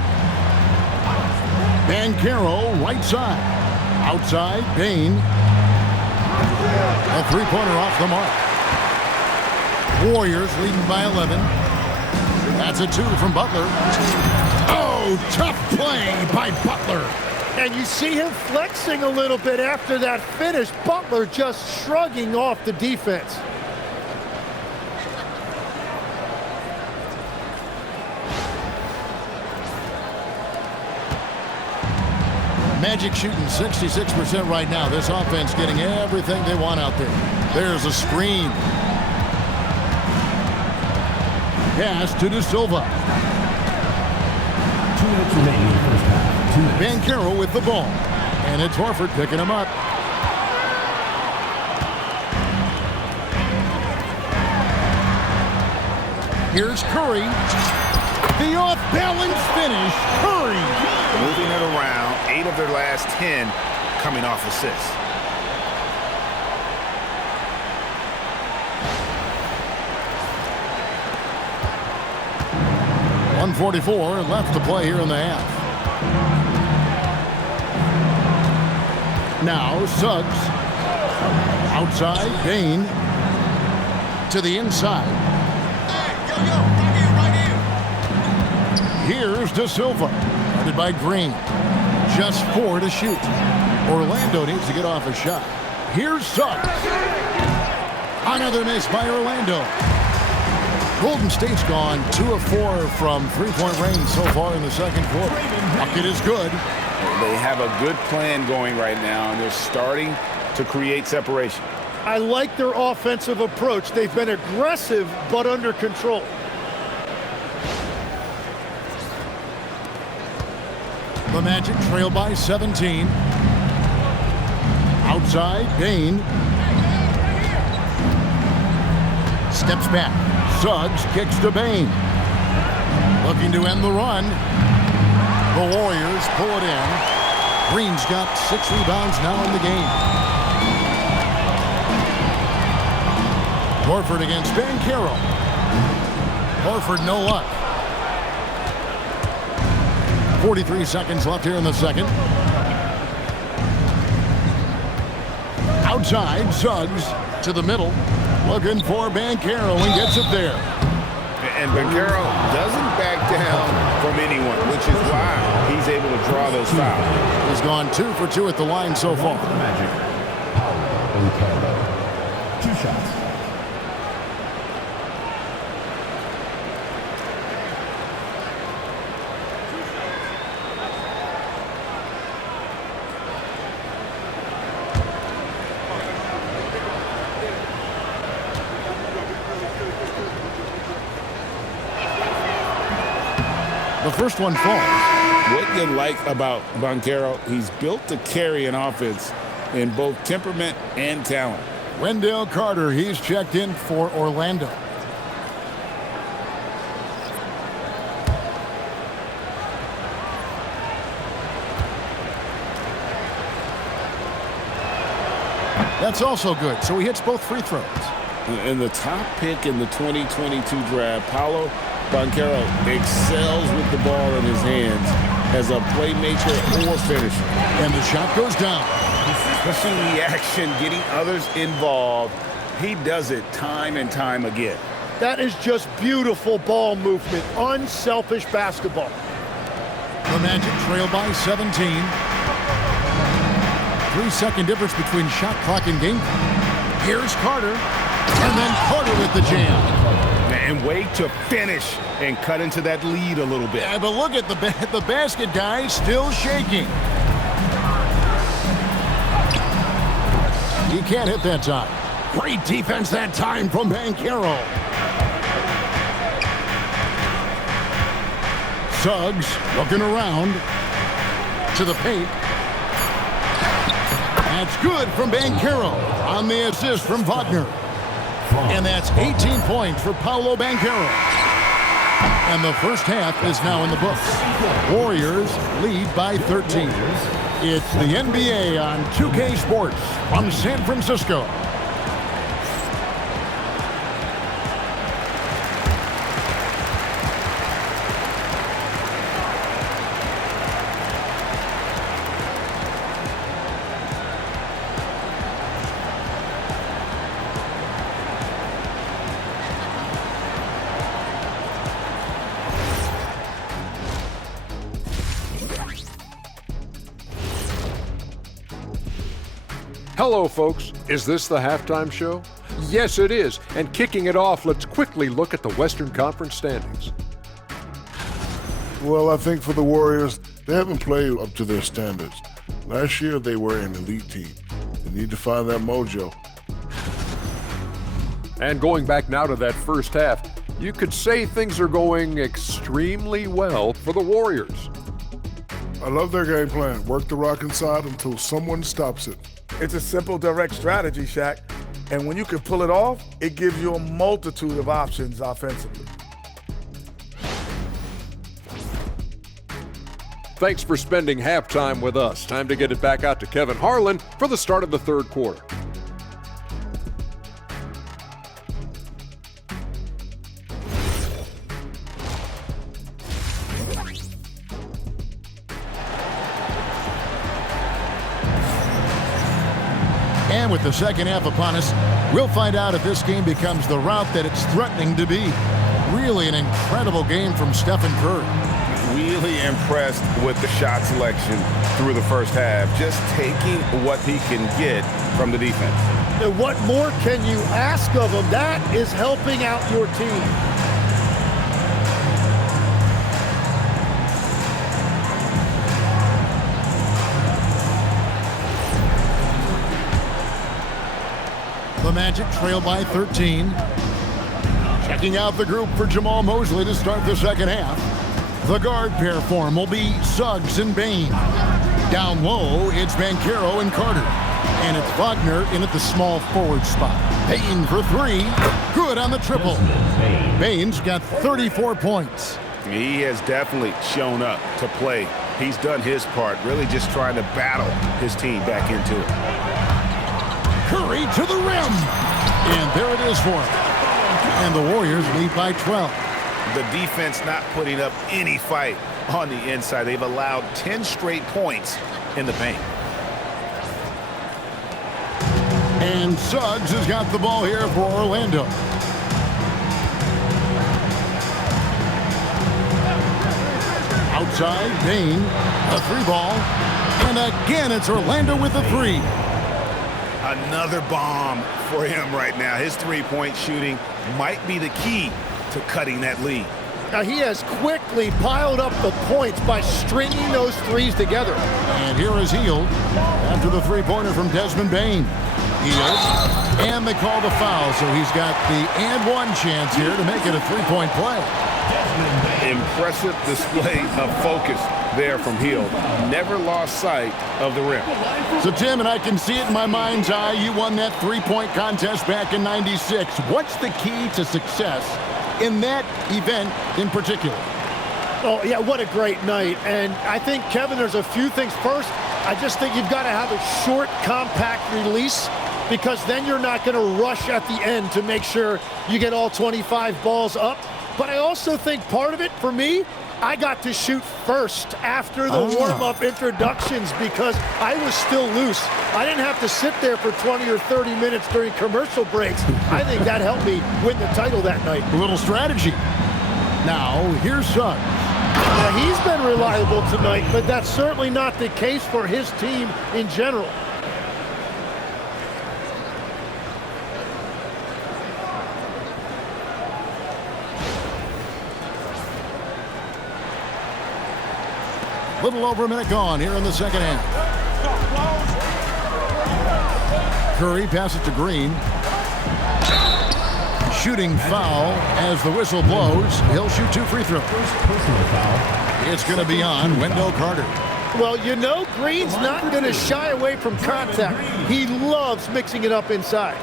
Banchero right side. Outside, Bain. A three-pointer off the mark. Warriors leading by 11. That's a 2 from Butler. Oh, tough play by Butler. And you see him flexing a little bit after that finish. Butler just shrugging off the defense. Magic shooting 66% right now. This offense getting everything they want out there. There's a screen. Pass to De Silva. 2 minutes remaining in the first half. 2 minutes. Banchero with the ball. And it's Horford picking him up. Here's Curry. The off-balance finish. Curry. Moving it around, 8 of their last 10 coming off assists. .144 left to play here in the half. Now Suggs. Outside, Bain. To the inside. Here's De Silva. Guarded by Green. Just 4 to shoot. Orlando needs to get off a shot. Here's Suggs. Another miss by Orlando. Golden State's gone 2 of 4 from three-point range so far in the second quarter. Bucket is good. They have a good plan going right now, and they're starting to create separation. I like their offensive approach. They've been aggressive but under control. The Magic trail by 17. Outside, Bain. Steps back. Suggs kicks to Bain. Looking to end the run. The Warriors pull it in. Green's got 6 rebounds now in the game. Horford against Banchero. Horford no luck. 43 seconds left here in the second. Outside, Suggs to the middle. Looking for Banchero and gets it there. And Banchero doesn't back down from anyone, which is why he's able to draw those fouls. He's gone 2 for 2 at the line so far. The Magic. Banchero. 2 shots. The first one falls. What you like about Banchero, he's built to carry an offense in both temperament and talent. Wendell Carter, he's checked in for Orlando. That's also good, so he hits both free throws. And the top pick in the 2022 draft, Paolo Banchero excels with the ball in his hands as a playmaker or finisher. And the shot goes down. Pushing the action, getting others involved. He does it time and time again. That is just beautiful ball movement, unselfish basketball. The Magic trail by 17. 3-second difference between shot clock and game clock. Here's Carter, and then Carter with the jam. And wait to finish and cut into that lead a little bit. Yeah, but look at the basket guy still shaking. He can't hit that time. Great defense that time from Banchero. Suggs looking around to the paint. That's good from Banchero on the assist from Wagner. And that's 18 points for Paolo Banchero. And the first half is now in the books. Warriors lead by 13. It's the NBA on 2K Sports from San Francisco. Hello, folks. Is this the halftime show? Yes, it is. And kicking it off, let's quickly look at the Western Conference standings. Well, I think for the Warriors, they haven't played up to their standards. Last year, they were an elite team. They need to find that mojo. And going back now to that first half, you could say things are going extremely well for the Warriors. I love their game plan. Work the rock inside until someone stops it. It's a simple, direct strategy, Shaq. And when you can pull it off, it gives you a multitude of options offensively. Thanks for spending halftime with us. Time to get it back out to Kevin Harlan for the start of the third quarter. And with the second half upon us, we'll find out if this game becomes the route that it's threatening to be. Really an incredible game from Stephen Curry. Really impressed with the shot selection through the first half, just taking what he can get from the defense. And what more can you ask of him? That is helping out your team. The Magic trail by 13. Checking out the group for Jamal Mosley to start the second half. The guard pair form will be Suggs and Bain. Down low, it's Banchero and Carter. And it's Wagner in at the small forward spot. Bain for three. Good on the triple. Bain's got 34 points. He has definitely shown up to play. He's done his part, really just trying to battle his team back into it. Curry to the rim. And there it is for him. And the Warriors lead by 12. The defense not putting up any fight on the inside. They've allowed 10 straight points in the paint. And Suggs has got the ball here for Orlando. Outside, Bain, a three ball. And again, it's Orlando with the three. Another bomb for him right now. His three-point shooting might be the key to cutting that lead. Now he has quickly piled up the points by stringing those threes together. And here is Hield after the three-pointer from Desmond Bain. Hield, and they call the foul, so he's got the and one chance here to make it a three-point play. Impressive display of focus there from Hield. Never lost sight of the rim. So, Tim, and I can see it in my mind's eye, you won that three-point contest back in '96. What's the key to success in that event in particular? Oh, yeah, what a great night. And I think, Kevin, there's a few things. First, I just think you've got to have a short, compact release. because then you're not going to rush at the end to make sure you get all 25 balls up. But I also think part of it, for me, I got to shoot first after the warm-up introductions because I was still loose. I didn't have to sit there for 20 or 30 minutes during commercial breaks. I think that helped me win the title that night. A little strategy. Now, here's Suggs. Now, he's been reliable tonight, but that's certainly not the case for his team in general. Little over a minute gone here in the second half. Curry passes to Green. Shooting foul as the whistle blows. He'll shoot 2 free throws. Personal foul. It's going to be on Wendell Carter. Well, you know, Green's not going to shy away from contact. He loves mixing it up inside.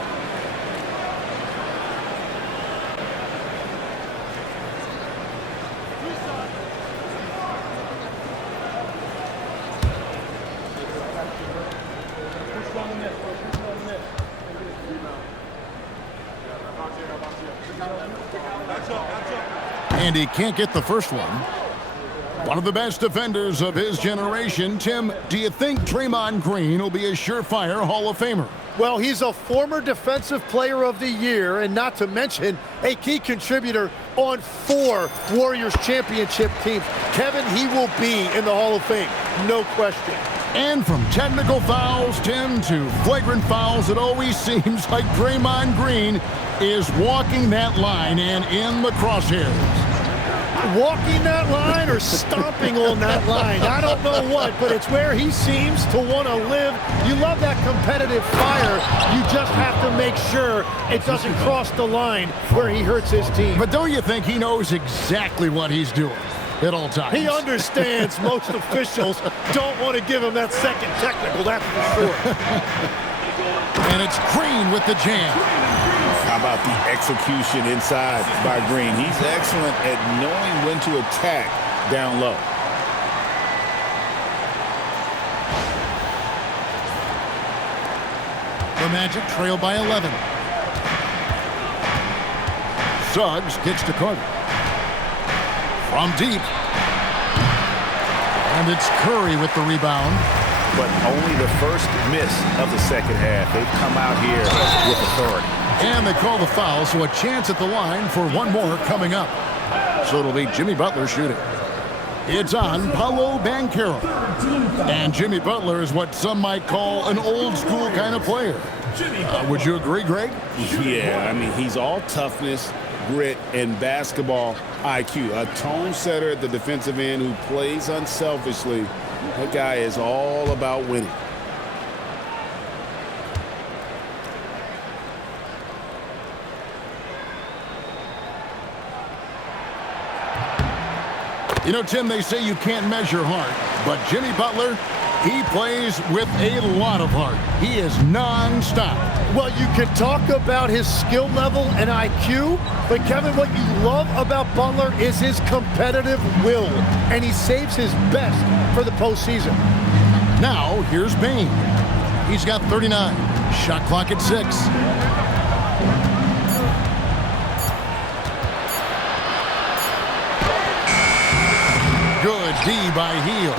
And he can't get the first one. One of the best defenders of his generation. Tim, do you think Draymond Green will be a surefire Hall of Famer? Well, he's a former Defensive Player of the Year, and not to mention a key contributor on 4 Warriors championship teams. Kevin, he will be in the Hall of Fame, no question. And from technical fouls, Tim, to flagrant fouls, it always seems like Draymond Green is walking that line and in the crosshairs. Walking that line or stomping on that line. I don't know what, but it's where he seems to want to live. You love that competitive fire. You just have to make sure it doesn't cross the line where he hurts his team. But don't you think he knows exactly what he's doing at all times? He understands most officials don't want to give him that second technical, that's for sure. And it's Green with the jam. How about the execution inside by Green? He's excellent at knowing when to attack down low. The Magic trail by 11. Suggs kicks to Carter. From deep. And it's Curry with the rebound. But only the first miss of the second half. They've come out here with authority. And they call the foul, so a chance at the line for one more coming up. So it'll be Jimmy Butler shooting. It's on Paolo Banchero. And Jimmy Butler is what some might call an old school kind of player. Would you agree, Greg? Yeah, I mean, he's all toughness, grit, and basketball IQ. A tone setter at the defensive end who plays unselfishly. That guy is all about winning. You know, Tim, they say you can't measure heart, but Jimmy Butler, he plays with a lot of heart. He is non-stop. Well, you can talk about his skill level and IQ, but Kevin, what you love about Butler is his competitive will, and he saves his best for the postseason. Now, here's Bain. He's got 39. Shot clock at 6. Good D by Heel.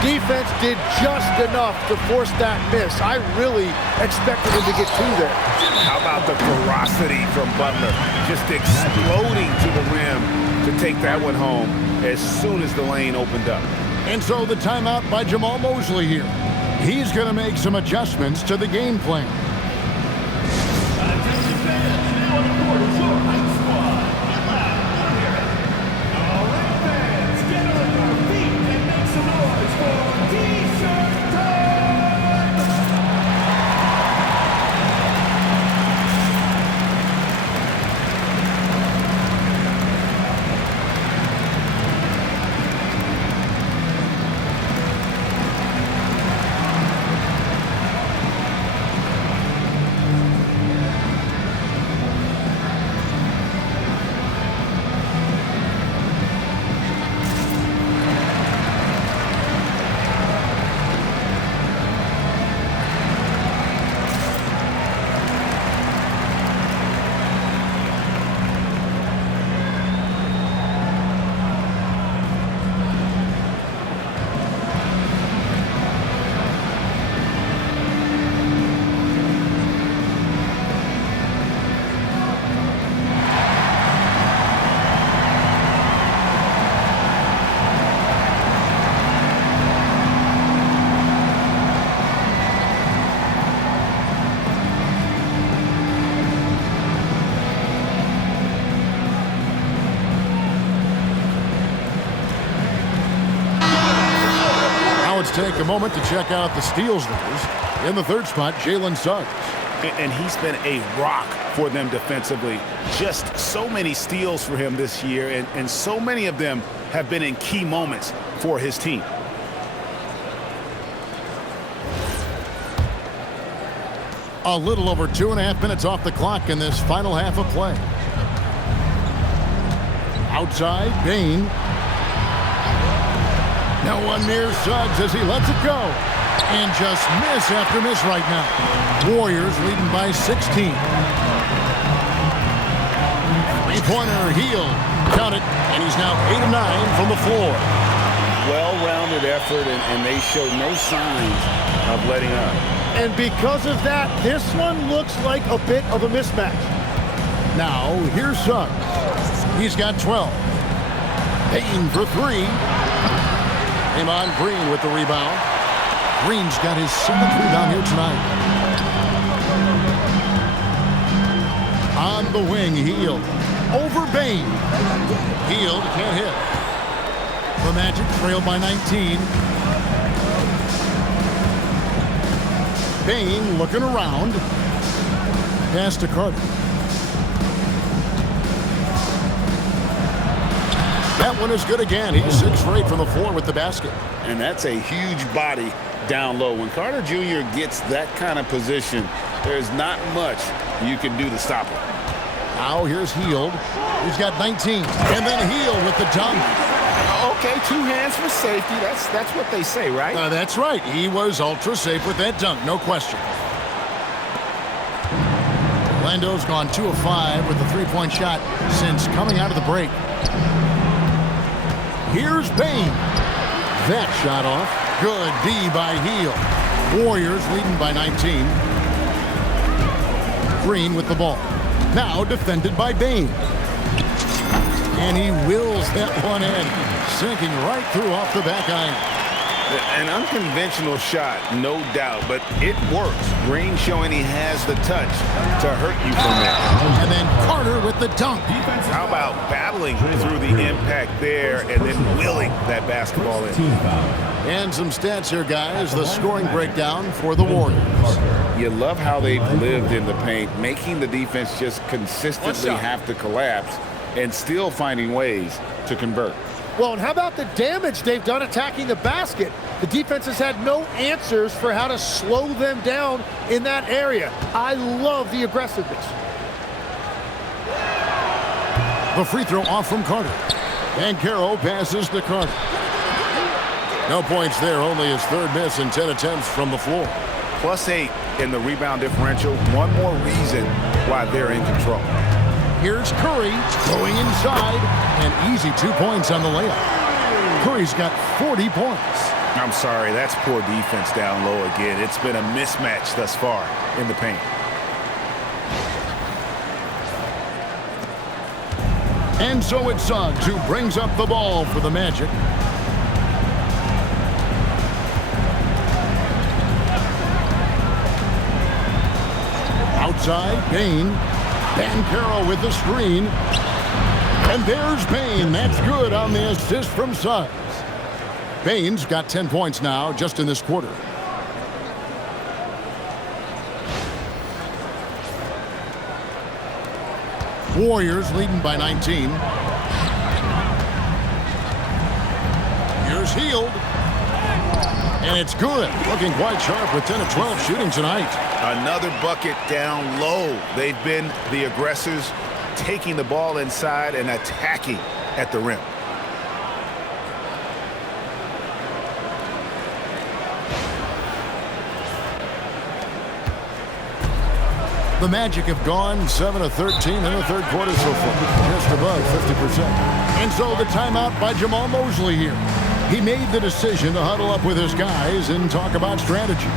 Defense did just enough to force that miss. I really expected him to get 2 there. How about the ferocity from Butler? Just exploding to the rim to take that one home as soon as the lane opened up. And so the timeout by Jamal Mosley here. He's going to make some adjustments to the game plan. take a moment to check out the steals leaders. In the third spot, Jalen Suggs. And he's been a rock for them defensively. Just so many steals for him this year, and so many of them have been in key moments for his team. A little over 2.5 minutes off the clock in this final half of play. Outside, Bain. No one near Suggs as he lets it go. And just miss after miss right now. Warriors leading by 16. Three-pointer, Hield. Count it, and he's now 8 of 9 from the floor. Well-rounded effort, and they show no signs of letting up. And because of that, this one looks like a bit of a mismatch. Now, here's Suggs. He's got 12. Payton for 3. Draymond Green with the rebound. Green's got his 7th rebound here tonight. On the wing, Hield. Over Bain. Hield can't hit. The Magic trailed by 19. Bain looking around. Pass to Carter. That one is good again. He's 6 for 8 from the floor with the basket. And that's a huge body down low. When Carter Jr. gets that kind of position, there's not much you can do to stop him. Now here's Hield. He's got 19. And then Hield with the dunk. Okay, 2 hands for safety. That's what they say, right? That's right. He was ultra safe with that dunk, no question. Orlando's gone 2 of 5 with a 3-point shot since coming out of the break. Here's Bain. That shot off. Good D by Hield. Warriors leading by 19. Green with the ball. Now defended by Bain. And he wills that one in. Sinking right through off the back iron. An unconventional shot, no doubt, but it works. Green showing he has the touch to hurt you from that. And then Carter with the dunk. How about battling through the impact there and then willing that basketball in? And some stats here, guys. The scoring breakdown for the Warriors. You love how they've lived in the paint, making the defense just consistently have to collapse and still finding ways to convert. Well, and how about the damage they've done attacking the basket? The defense has had no answers for how to slow them down in that area. I love the aggressiveness. The free throw off from Carter. And Carroll passes to Carter. No points there, only his 3rd miss in 10 attempts from the floor. +8 in the rebound differential. One more reason why they're in control. Here's Curry going inside, and easy 2 points on the layup. Curry's got 40 points. I'm sorry, that's poor defense down low again. It's been a mismatch thus far in the paint. And so it's Suggs who brings up the ball for the Magic. Outside, Bain. Carroll with the screen. And there's Bain. That's good on the assist from Suggs. Bain's got 10 points now just in this quarter. Warriors leading by 19. Here's Hield. And it's good. Looking quite sharp with 10 of 12 shooting tonight. Another bucket down low. They've been the aggressors, taking the ball inside and attacking at the rim. The Magic have gone 7 of 13 in the third quarter so far, just above 50%. And so the timeout by Jamal Mosley here. He made the decision to huddle up with his guys and talk about strategy.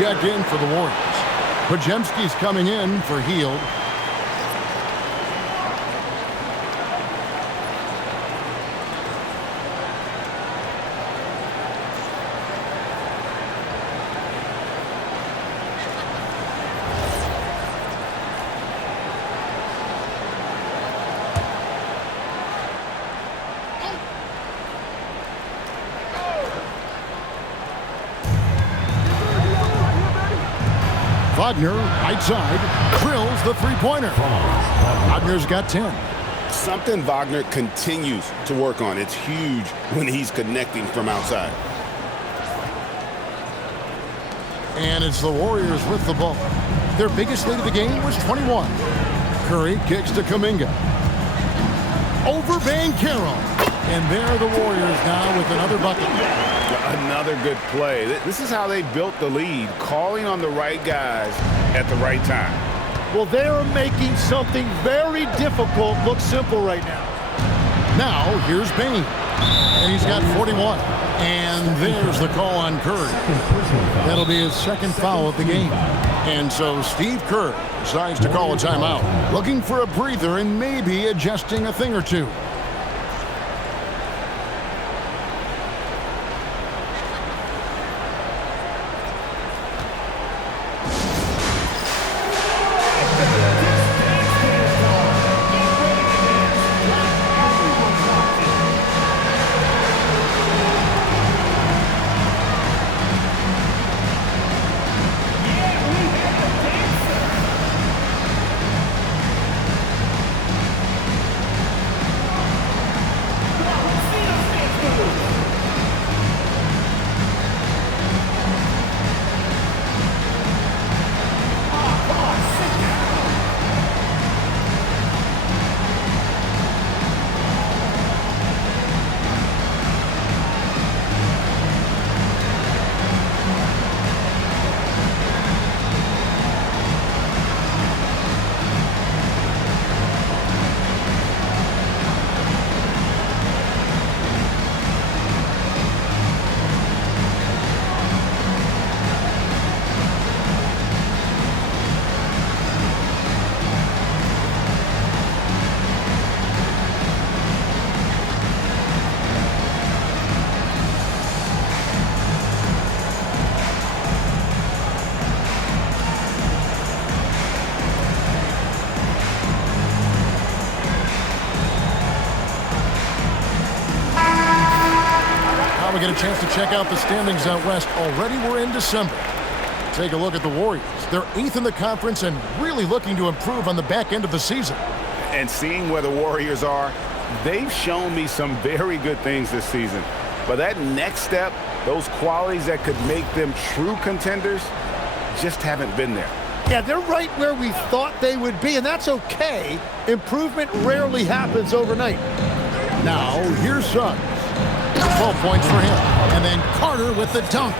check in for the Warriors. Pajemski's coming in for Hield. Wagner, right side, drills the three-pointer. Wagner's got 10. Something Wagner continues to work on. It's huge when he's connecting from outside. And it's the Warriors with the ball. Their biggest lead of the game was 21. Curry kicks to Kuminga. Over Banchero. And there are the Warriors now with another bucket. Another good play. This is how they built the lead, calling on the right guys at the right time. Well, they are making something very difficult look simple right now. Now, here's Bain. And he's got 41. And there's the call on Curry. That'll be his second foul of the game. And so Steve Kerr decides to call a timeout, looking for a breather and maybe adjusting a thing or two. We get a chance to check out the standings out west. Already we're in December. Take a look at the Warriors. They're 8th in the conference and really looking to improve on the back end of the season. And seeing where the Warriors are, they've shown me some very good things this season. But that next step, those qualities that could make them true contenders, just haven't been there. Yeah, they're right where we thought they would be, and that's okay. Improvement rarely happens overnight. Now, here's Suggs. 12 points for him. And then Carter with the dunk.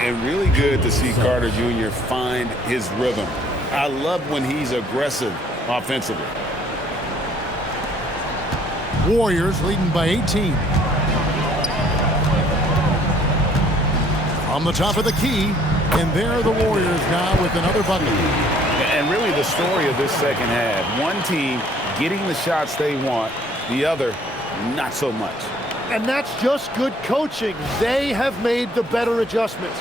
And really good to see Carter Jr. find his rhythm. I love when he's aggressive offensively. Warriors leading by 18. On the top of the key. And there are the Warriors now with another bucket. And really the story of this second half. One team getting the shots they want. The other, not so much. And that's just good coaching. They have made the better adjustments.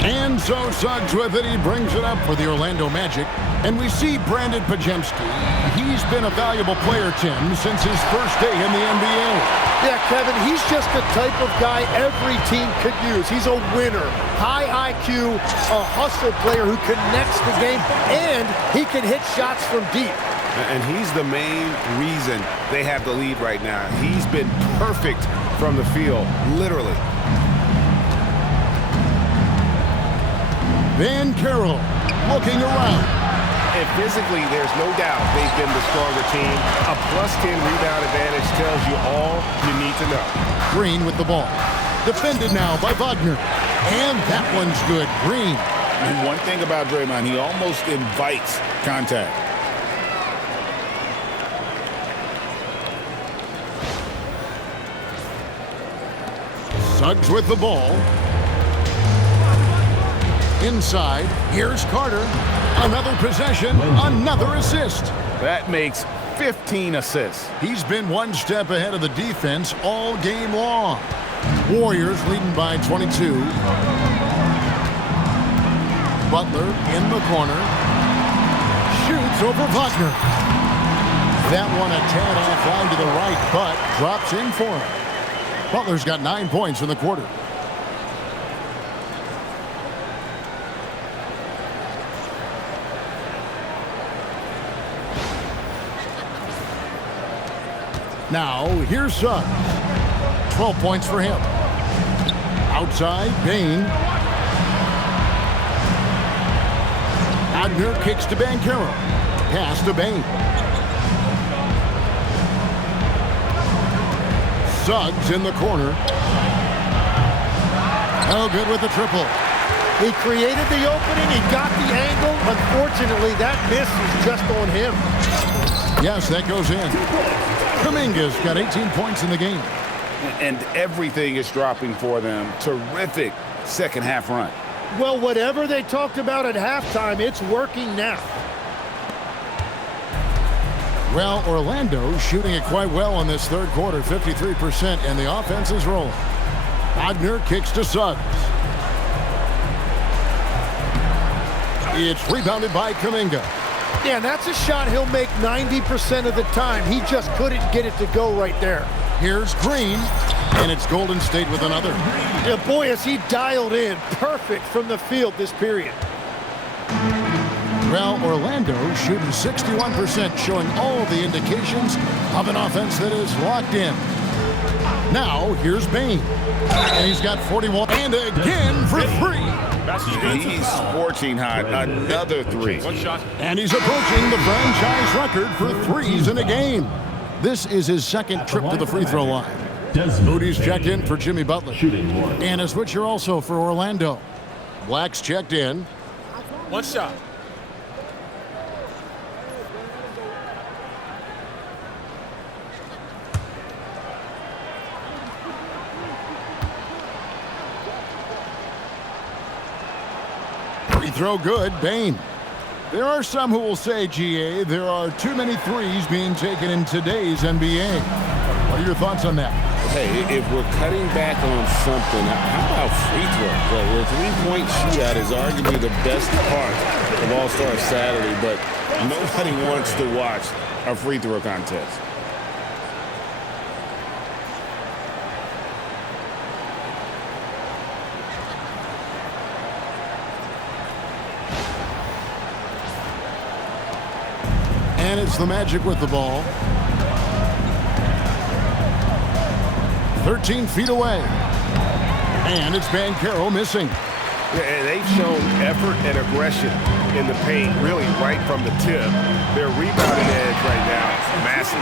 And so Suggs with it. He brings it up for the Orlando Magic. And we see Brandon Pajemski. He's been a valuable player, Tim, since his first day in the NBA. Yeah, Kevin, he's just the type of guy every team could use. He's a winner, high IQ, a hustle player who connects the game, and he can hit shots from deep. And he's the main reason they have the lead right now. He's been perfect from the field, literally. Banchero looking around. And physically, there's no doubt they've been the stronger team. A +10 rebound advantage tells you all you need to know. Green with the ball. Defended now by Wagner. And that one's good. Green. And one thing about Draymond, he almost invites contact. Suggs with the ball. Inside, here's Carter. Another possession, another assist. That makes 15 assists. He's been one step ahead of the defense all game long. Warriors leading by 22. Butler in the corner. Shoots over Wagner. That one a tad offline to the right, but drops in for him. Butler's got 9 points in the quarter. Now, here's Suggs. 12 points for him. Outside, Bain. Wagner kicks to Banchero. Pass to Bain. Suggs in the corner. Oh, good with the triple. He created the opening. He got the angle. Unfortunately, that miss is just on him. Yes, that goes in. Kuminga's got 18 points in the game. And everything is dropping for them. Terrific second half run. Well, whatever they talked about at halftime, it's working now. Well, Orlando's shooting it quite well in this third quarter, 53%, and the offense is rolling. Wagner kicks to Suggs. It's rebounded by Kuminga. Yeah, and that's a shot he'll make 90% of the time. He just couldn't get it to go right there. Here's Green, and it's Golden State with another. Yeah, boy, has he dialed in perfect from the field this period. Well, Orlando shooting 61%, showing all of the indications of an offense that is locked in. Now, here's Bain. And he's got 41. And again for three. He's scorching hot. Another three. And he's approaching the franchise record for threes in a game. This is his second trip to the free throw line. Moody's checked in for Jimmy Butler. And a switcher also for Orlando. Black's checked in. One shot. Free throw good, Bain. There are some who will say, GA, there are too many threes being taken in today's NBA. What are your thoughts on that? Hey, if we're cutting back on something, how about free throw? The three-point shootout is arguably the best part of All-Star Saturday, but nobody wants to watch a free throw contest. And it's the Magic with the ball. 13 feet away. And it's Banchero missing. Yeah, they've shown effort and aggression in the paint, really right from the tip. Their rebounding edge right now is massive.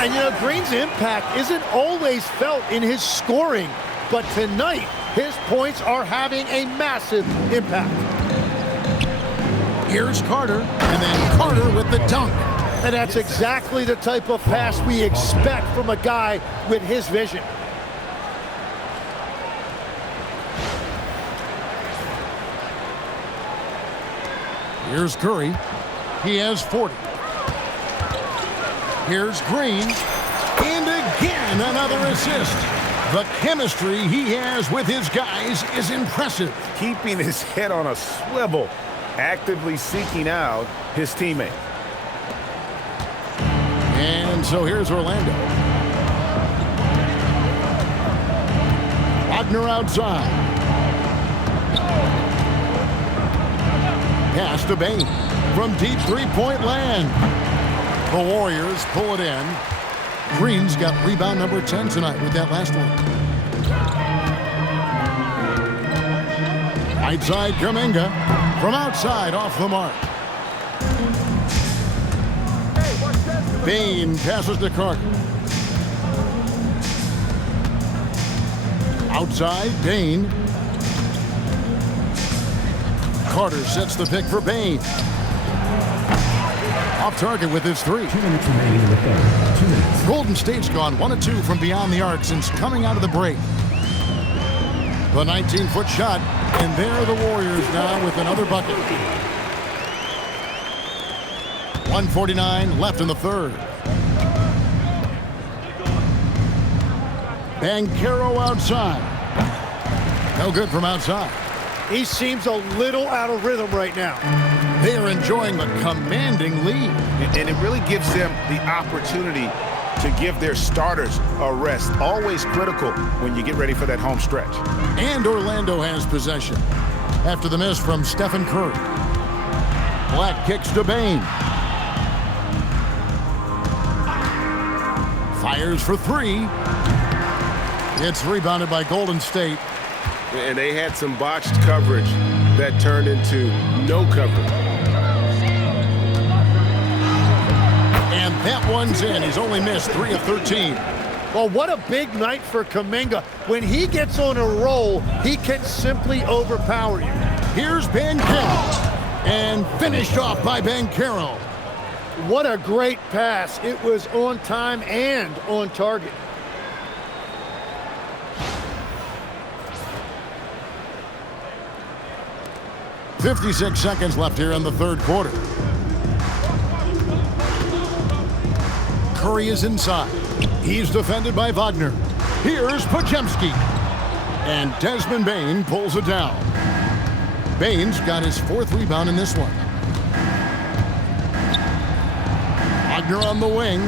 And you know, Green's impact isn't always felt in his scoring, but tonight his points are having a massive impact. Here's Carter, and then Carter with the dunk. And that's exactly the type of pass we expect from a guy with his vision. Here's Curry. He has 40. Here's Green. And again, another assist. The chemistry he has with his guys is impressive. Keeping his head on a swivel, actively seeking out his teammate. And so here's Orlando. Wagner outside. Pass to Bain from deep three-point land. The Warriors pull it in. Green's got rebound number 10 tonight with that last one. Right side, Kuminga. From outside, off the mark. Bain passes to Carter. Outside, Bain. Carter sets the pick for Bain. Off target with his three. 2 minutes remaining in the third. 2 minutes. Golden State's gone 1 of 2 from beyond the arc since coming out of the break. The 19-foot shot, and there are the Warriors now with another bucket. 1:49 left in the third. Banchero outside. No good from outside. He seems a little out of rhythm right now. They are enjoying the commanding lead. And it really gives them the opportunity to give their starters a rest. Always critical when you get ready for that home stretch. And Orlando has possession after the miss from Stephen Curry. Black kicks to Bain. Fires for three. It's rebounded by Golden State. And they had some botched coverage that turned into no coverage. And that one's in. He's only missed 3 of 13. Well, what a big night for Kuminga. When he gets on a roll, he can simply overpower you. Here's Banchero. And finished off by Banchero. What a great pass. It was on time and on target. .56 seconds left here in the third quarter. Curry is inside. He's defended by Wagner. Here's Podziemski. And Desmond Bain pulls it down. Bain's got his 4th rebound in this one. Wagner on the wing.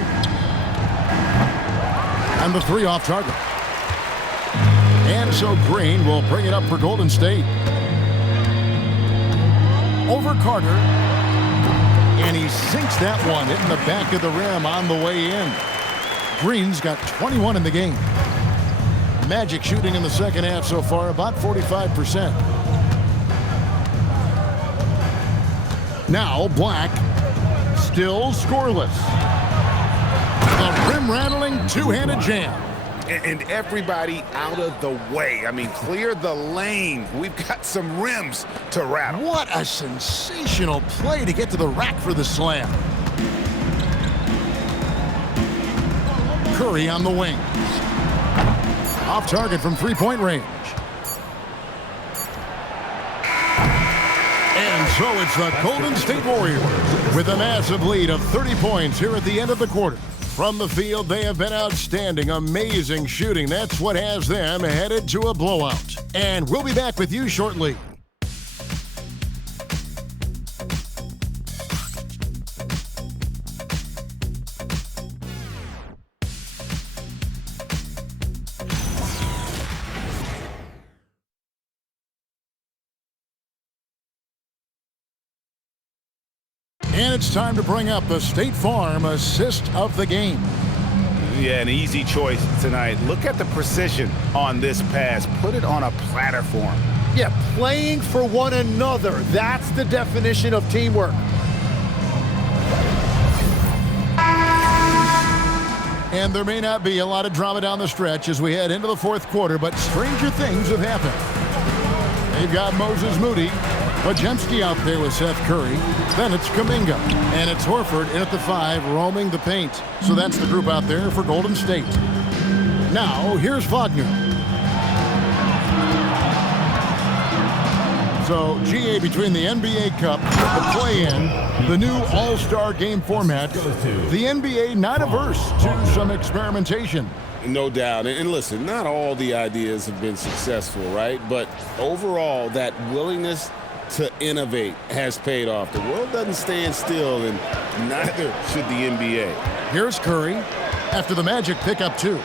And the 3 off target. And so Green will bring it up for Golden State. Over Carter. And he sinks that one, hitting the back of the rim on the way in. Green's got 21 in the game. Magic shooting in the second half so far, about 45%. Now Black, still scoreless. The rim-rattling two-handed jam. And everybody out of the way. I mean, clear the lane. We've got some rims to rattle. What a sensational play to get to the rack for the slam. Curry on the wing. Off target from three-point range. And so it's the Golden State Warriors with a massive lead of 30 points here at the end of the quarter. From the field, they have been outstanding, amazing shooting. That's what has them headed to a blowout. And we'll be back with you shortly. And it's time to bring up the State Farm assist of the game. Yeah, an easy choice tonight. Look at the precision on this pass. Put it on a platter for him. Yeah, playing for one another. That's the definition of teamwork. And there may not be a lot of drama down the stretch as we head into the fourth quarter, but stranger things have happened. They've got Moses Moody, Podziemski out there with Seth Curry. Then it's Kuminga, and it's Horford in at the 5, roaming the paint. So that's the group out there for Golden State. Now, here's Wagner. So, GA, between the NBA Cup, the play-in, the new All-Star game format, the NBA not averse to some experimentation. No doubt. And listen, not all the ideas have been successful, right? But overall, that willingness to innovate has paid off. The world doesn't stand still, and neither should the NBA. Here's Curry after the Magic pick up 2.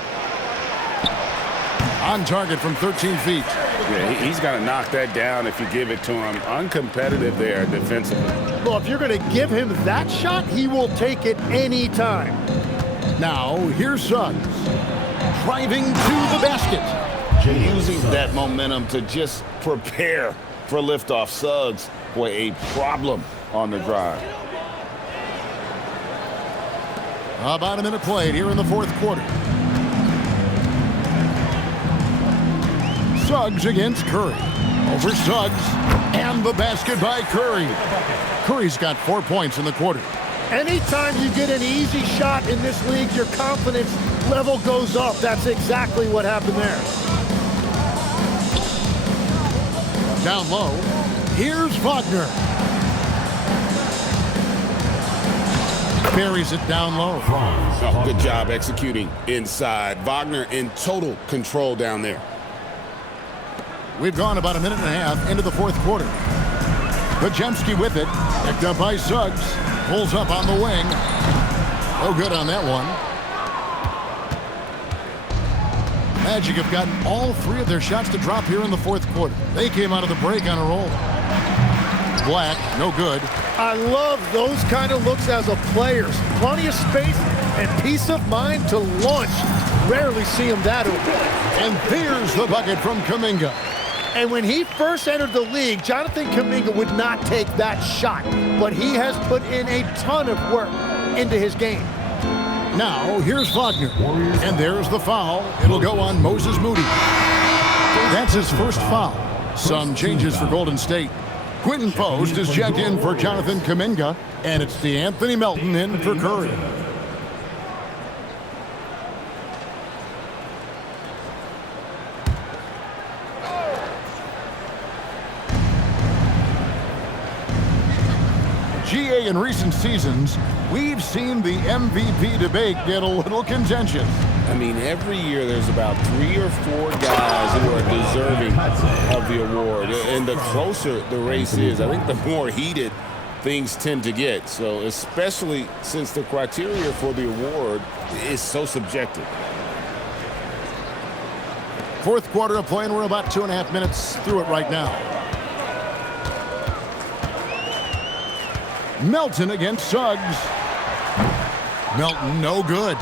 On target from 13 feet. Yeah, he's got to knock that down if you give it to him. Uncompetitive there defensively. Well, if you're going to give him that shot, he will take it any time. Now, here's Suggs. Driving to the basket. Using that momentum to just prepare for liftoff. Suggs, boy, a problem on the drive. About a minute played here in the fourth quarter. Suggs against Curry. Over Suggs, and the basket by Curry. Curry's got 4 points in the quarter. Anytime you get an easy shot in this league, your confidence level goes up. That's exactly what happened there. Down low, here's Wagner. Buries it down low. Oh, good job executing inside. Wagner in total control down there. We've gone about a minute and a half into the fourth quarter. Pajemski with it. Picked up by Suggs. Pulls up on the wing. No good on that one. Magic have gotten all three of their shots to drop here in the fourth quarter. They came out of the break on a roll. Black, no good. I love those kind of looks as a player. Plenty of space and peace of mind to launch. Rarely see him that open. And here's the bucket from Kuminga. And when he first entered the league, Jonathan Kuminga would not take that shot. But he has put in a ton of work into his game. Now, here's Wagner. And there's the foul. It'll go on Moses Moody. That's his first foul. Some changes for Golden State. Quentin Post is checked in for Jonathan Kuminga, and it's Anthony Melton in for Curry. GA, in recent seasons, we've seen the MVP debate get a little contentious. I mean, every year there's about 3 or 4 guys who are deserving of the award. And the closer the race is, I think the more heated things tend to get. So especially since the criteria for the award is so subjective. Fourth quarter of play, and we're about 2.5 minutes through it right now. Melton against Suggs. Melton, no good.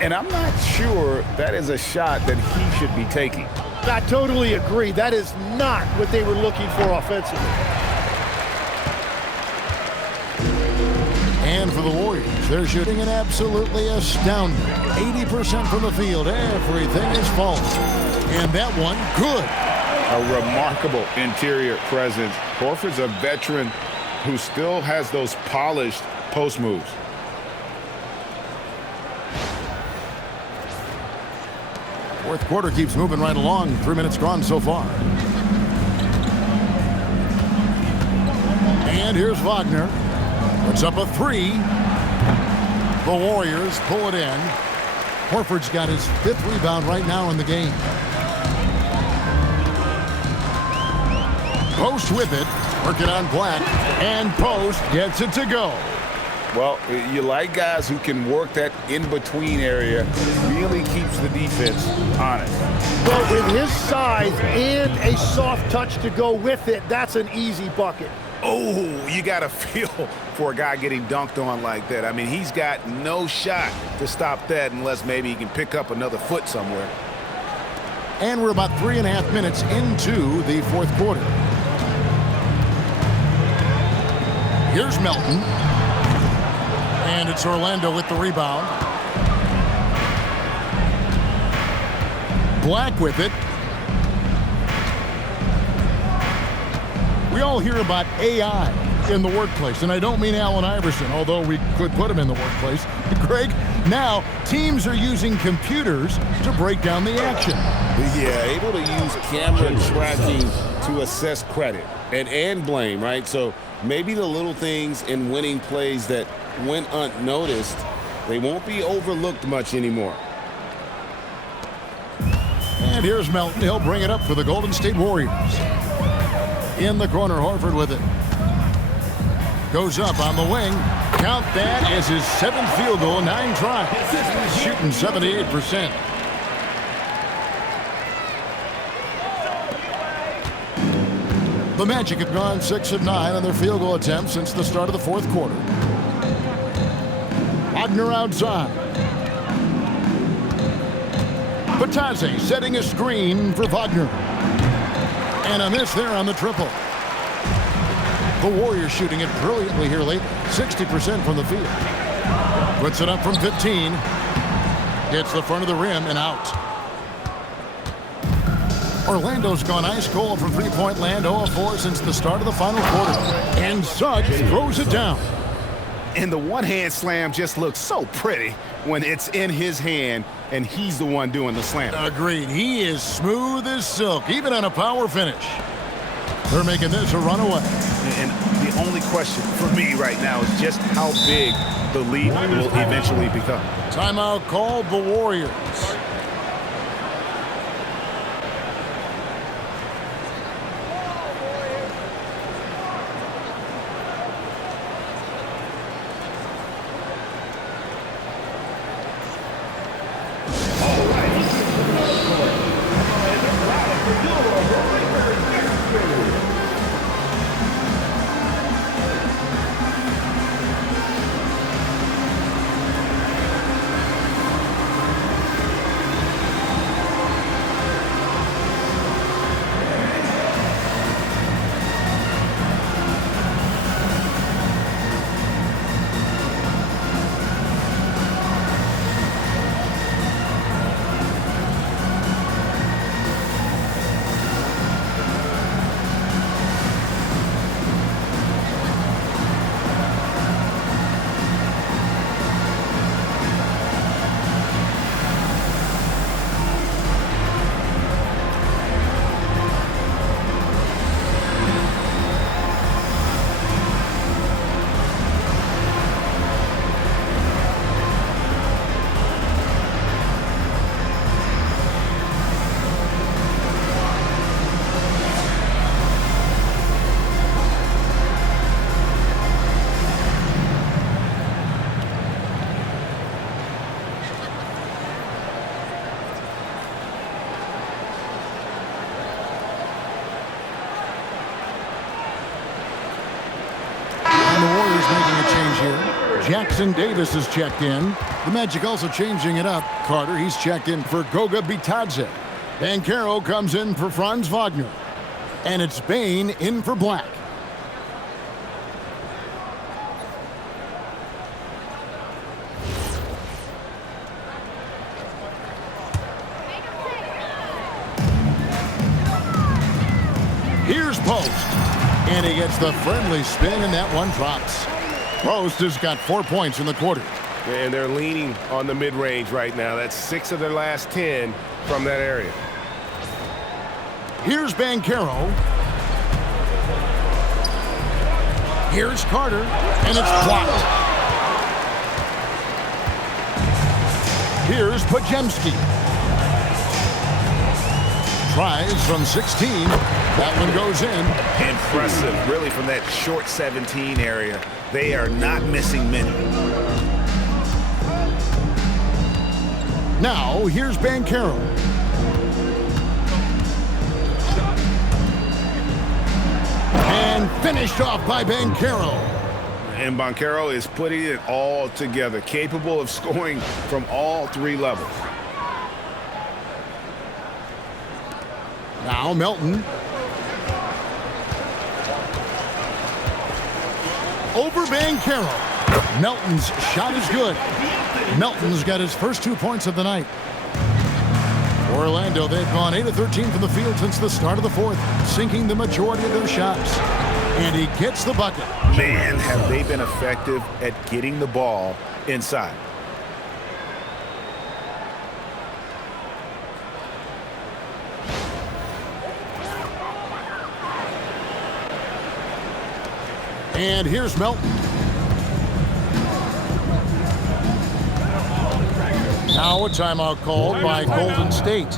And I'm not sure that is a shot that he should be taking. I totally agree. That is not what they were looking for offensively. And for the Warriors, they're shooting an absolutely astounding 80% from the field. Everything is falling. And that one, good. A remarkable interior presence. Horford's a veteran who still has those polished post moves. Fourth quarter keeps moving right along. 3 minutes gone so far. And here's Wagner. Puts up a 3. The Warriors pull it in. Horford's got his 5th rebound right now in the game. Post with it. Work it on Black. And Post gets it to go. Well, you like guys who can work that in-between area, really keeps the defense honest. Well, with his size and a soft touch to go with it, that's an easy bucket. Oh, you got to feel for a guy getting dunked on like that. I mean, he's got no shot to stop that unless maybe he can pick up another foot somewhere. And we're about 3.5 minutes into the fourth quarter. Here's Melton. And it's Orlando with the rebound. Black with it. We all hear about AI in the workplace, and I don't mean Allen Iverson, although we could put him in the workplace. Greg, now teams are using computers to break down the action. Yeah, able to use camera tracking to assess credit and blame, right? So maybe the little things in winning plays that went unnoticed, they won't be overlooked much anymore. And here's Melton. He'll bring it up for the Golden State Warriors. In the corner, Horford with it. Goes up on the wing. Count that as his 7th field goal, 9 tries. Shooting 78%. The Magic have gone 6 of 9 on their field goal attempts since the start of the fourth quarter. Wagner outside. Batazzi setting a screen for Wagner. And a miss there on the triple. The Warriors shooting it brilliantly here lately. 60% from the field. Puts it up from 15. Hits the front of the rim and out. Orlando's gone ice cold from three-point land, 0 of 4 since the start of the final quarter. And Suggs throws it down. And the one-hand slam just looks so pretty when it's in his hand and he's the one doing the slam. Agreed. He is smooth as silk, even on a power finish. They're making this a runaway. And the only question for me right now is just how big the lead will eventually become. Timeout called the Warriors. Jackson Davis is checked in. The Magic also changing it up. Carter, he's checked in for Goga Bitadze. Banchero comes in for Franz Wagner. And it's Bain in for Black. Here's Post. And he gets the friendly spin, and that one drops. Post has got 4 points in the quarter. And they're leaning on the mid-range right now. That's 6 of their last 10 from that area. Here's Banchero. Here's Carter, and it's blocked. Here's Pajemski. Tries from 16. That one goes in. Impressive, really, from that short 17 area. They are not missing many. Now, here's Banchero. And finished off by Banchero. And Banchero is putting it all together, capable of scoring from all 3 levels. Now Melton. Over Banchero. Melton's shot is good. Melton's got his first 2 points of the night. Orlando, they've gone 8 of 13 from the field since the start of the fourth, sinking the majority of their shots. And he gets the bucket. Man, have they been effective at getting the ball inside. And here's Melton. Now a timeout called by Golden State.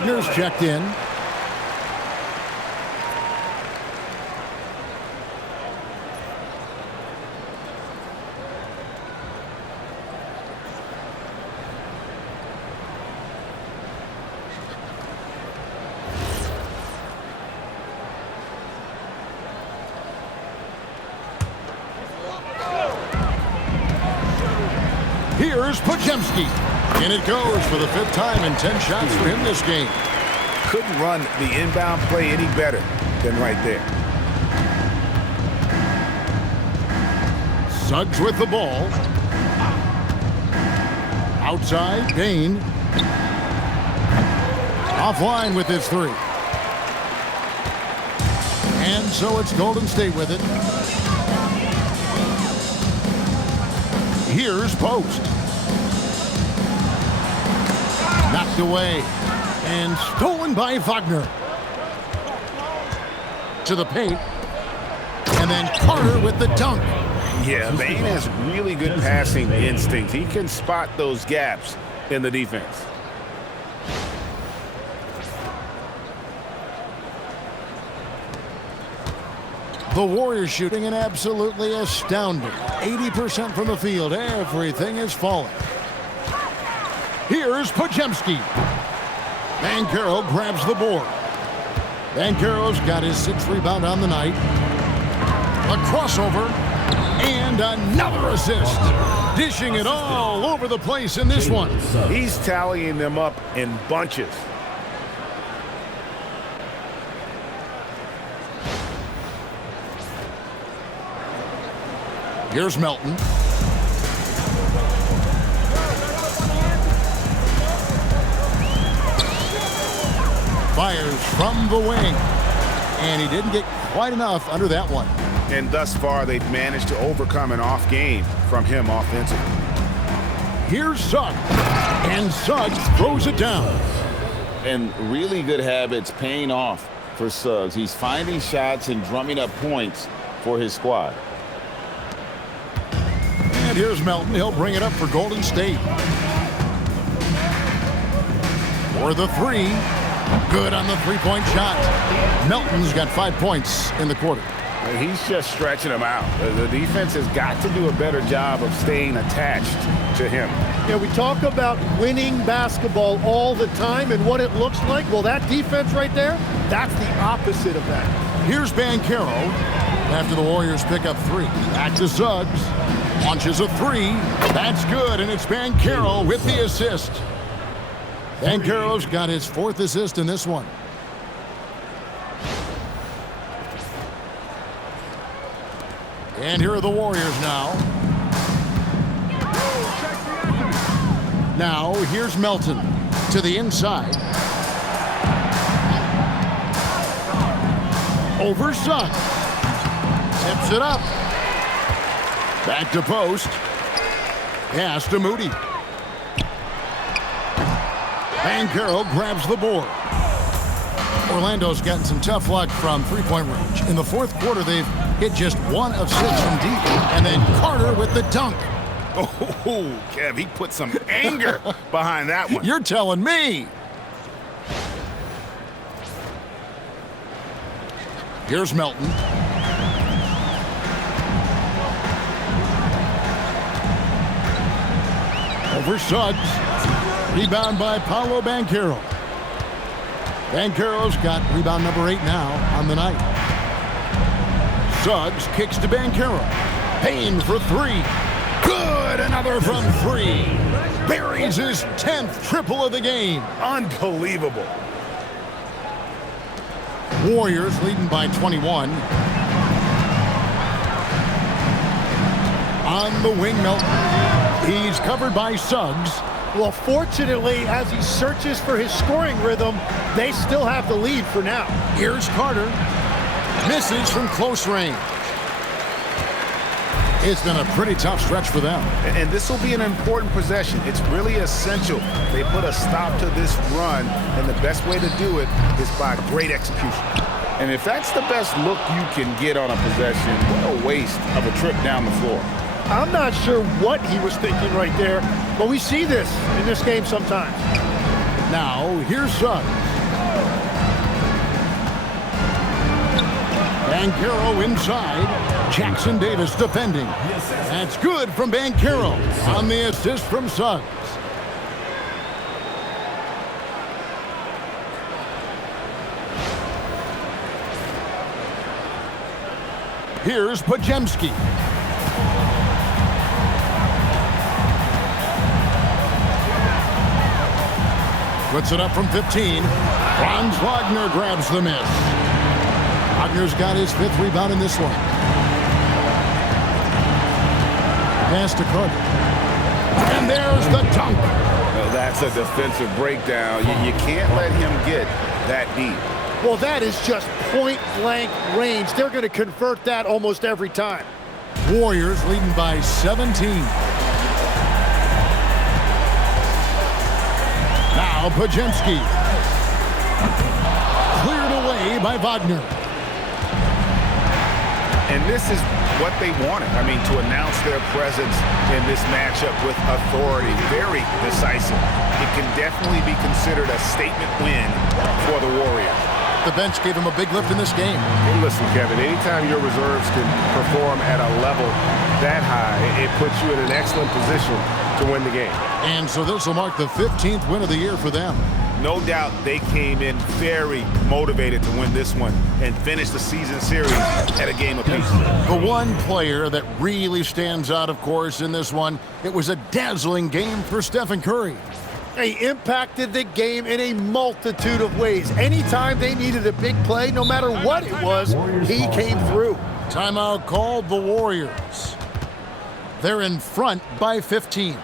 Wagner's checked in. Here's Podziemski. And it goes for the 5th time in 10 shots for him this game. Couldn't run the inbound play any better than right there. Suggs with the ball. Outside, Bain. Offline with his 3. And so it's Golden State with it. Here's Post. Knocked away and stolen by Wagner. To the paint. And then Carter with the dunk. Yeah, Bain has really good passing instinct. He can spot those gaps in the defense. The Warriors shooting an absolutely astounding 80% from the field. Everything is falling. Here's Podziemski. Banchero grabs the board. Banchero's got his 6th rebound on the night. A crossover and another assist. Dishing it all over the place in this one. He's tallying them up in bunches. Here's Melton. Fires from the wing. And he didn't get quite enough under that one. And thus far, they've managed to overcome an off game from him offensively. Here's Suggs. And Suggs throws it down. And really good habits paying off for Suggs. He's finding shots and drumming up points for his squad. And here's Melton. He'll bring it up for Golden State. For the 3. Good on the 3-point shot. Melton's got 5 points in the quarter. He's just stretching them out. The defense has got to do a better job of staying attached to him. Yeah, we talk about winning basketball all the time and what it looks like. Well, that defense right there, that's the opposite of that. Here's Banchero after the Warriors pick up 3. Back to Suggs. Launches a 3. That's good, and it's Banchero with the assist. Banchero's got his 4th assist in this one. And here are the Warriors now. Now, here's Melton to the inside. Over Suggs. Tips it up. Back to Post. Pass to Moody. Banchero grabs the board. Orlando's gotten some tough luck from 3-point range. In the 4th quarter, they've hit just 1 of 6 from deep. And then Carter with the dunk. Oh, Kev, he put some anger behind that one. You're telling me. Here's Melton. Over Suggs. Rebound by Paolo Banchero. Banchero's got rebound number 8 now on the night. Suggs kicks to Banchero. Payne for 3. Good, another from 3. Buries his 10th triple of the game. Unbelievable. Warriors leading by 21. On the wing, Melton. He's covered by Suggs. Well, fortunately, as he searches for his scoring rhythm, they still have the lead for now. Here's Carter. Misses from close range. It's been a pretty tough stretch for them. And this will be an important possession. It's really essential they put a stop to this run, and the best way to do it is by great execution. And if that's the best look you can get on a possession, what a waste of a trip down the floor. I'm not sure what he was thinking right there, but we see this in this game sometimes. Now, here's Suggs. Banchero inside. Jackson Davis defending. That's good from Banchero on the assist from Suggs. Here's Pajemski. Puts it up from 15. Franz Wagner grabs the miss. Wagner's got his 5th rebound in this one. Pass to Carter. And there's the dunk. That's a defensive breakdown. You can't let him get that deep. Well, that is just point-blank range. They're going to convert that almost every time. Warriors leading by 17. Now Pajemski. Cleared away by Wagner. And this is what they wanted. I mean, to announce their presence in this matchup with authority. Very decisive. It can definitely be considered a statement win for the Warriors. The bench gave him a big lift in this game. Hey, listen, Kevin, anytime your reserves can perform at a level that high, it puts you in an excellent position to win the game. And so this will mark the 15th win of the year for them. No doubt they came in very motivated to win this one and finish the season series at a game apiece. The one player that really stands out, of course, in this one, it was a dazzling game for Stephen Curry. He impacted the game in a multitude of ways. Anytime they needed a big play, no matter what it was, he came through. Timeout called the Warriors. They're in front by 15.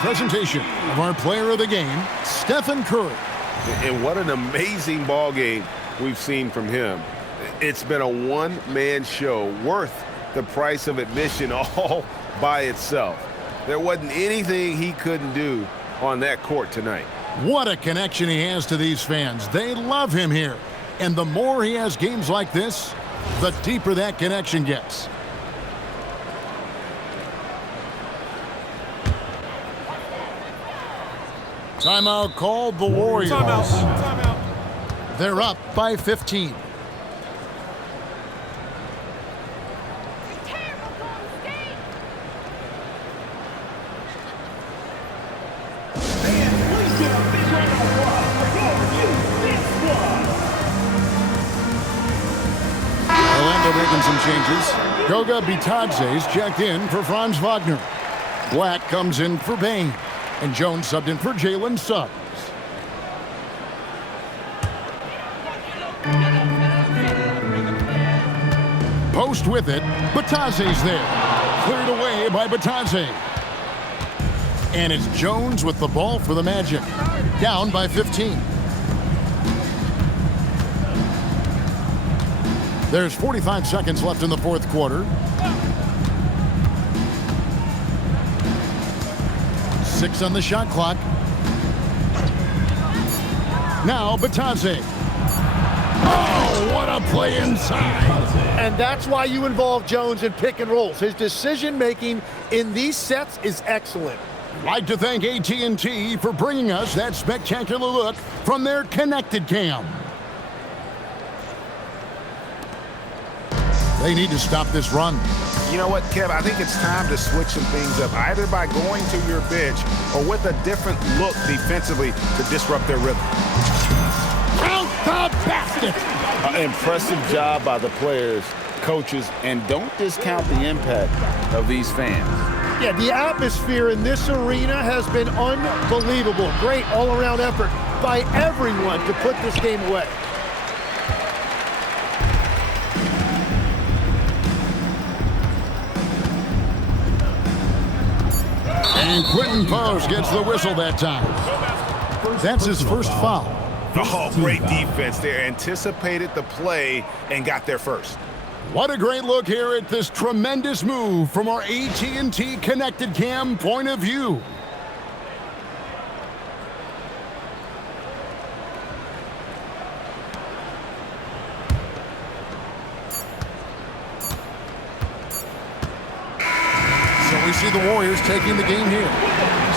Presentation of our player of the game, Stephen Curry. And what an amazing ball game we've seen from him. It's been a one-man show worth the price of admission all by itself. There wasn't anything he couldn't do on that court tonight. What a connection he has to these fans. They love him here. And the more he has games like this, the deeper that connection gets. Timeout called the Warriors. Timeout. They're up by 15. Orlando making some changes. Goga Bitadze's checked in for Franz Wagner. Black comes in for Bain. And Jones subbed in for Jalen Suggs. Post with it. Bitadze's there. Cleared away by Bitadze. And it's Jones with the ball for the Magic. Down by 15. There's 45 seconds left in the fourth quarter. 6 on the shot clock. Now Bitadze. Oh, what a the play inside. And that's why you involve Jones in pick and rolls. His decision-making in these sets is excellent. Like to thank AT&T for bringing us that spectacular look from their connected cam. They need to stop this run. You know what, Kev? I think it's time to switch some things up, either by going to your bench or with a different look defensively to disrupt their rhythm. Count the basket! Impressive job by the players, coaches, and don't discount the impact of these fans. Yeah, the atmosphere in this arena has been unbelievable. Great all-around effort by everyone to put this game away. And Quentin Pose gets the whistle that time. That's his first foul. Oh, great defense there. Anticipated the play and got there first. What a great look here at this tremendous move from our AT&T Connected Cam point of view. So we see the Warriors taking the game here.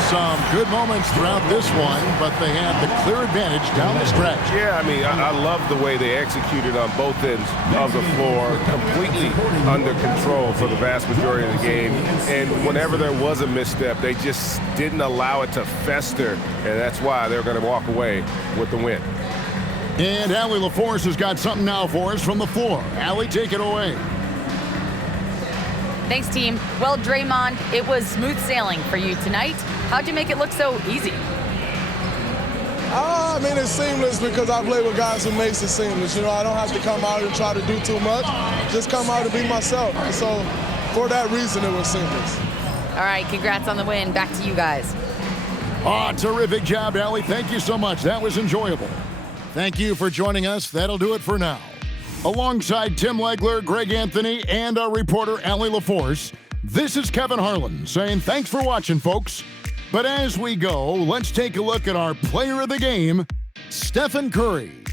Some good moments throughout this one, but they had the clear advantage down the stretch. Yeah, I mean, I love the way they executed on both ends of the floor, completely under control for the vast majority of the game. And whenever there was a misstep, they just didn't allow it to fester, and that's why they're going to walk away with the win. And Allie LaForce has got something now for us from the floor. Allie, take it away. Thanks, team. Well, Draymond, it was smooth sailing for you tonight. How'd you make it look so easy? I mean, it's seamless because I play with guys who makes it seamless. You know, I don't have to come out and try to do too much. Just come out and be myself. And so, for that reason, it was seamless. All right, congrats on the win. Back to you guys. Oh, terrific job, Allie. Thank you so much. That was enjoyable. Thank you for joining us. That'll do it for now. Alongside Tim Legler, Greg Anthony, and our reporter, Allie LaForce, this is Kevin Harlan saying thanks for watching, folks. But as we go, let's take a look at our player of the game, Stephen Curry.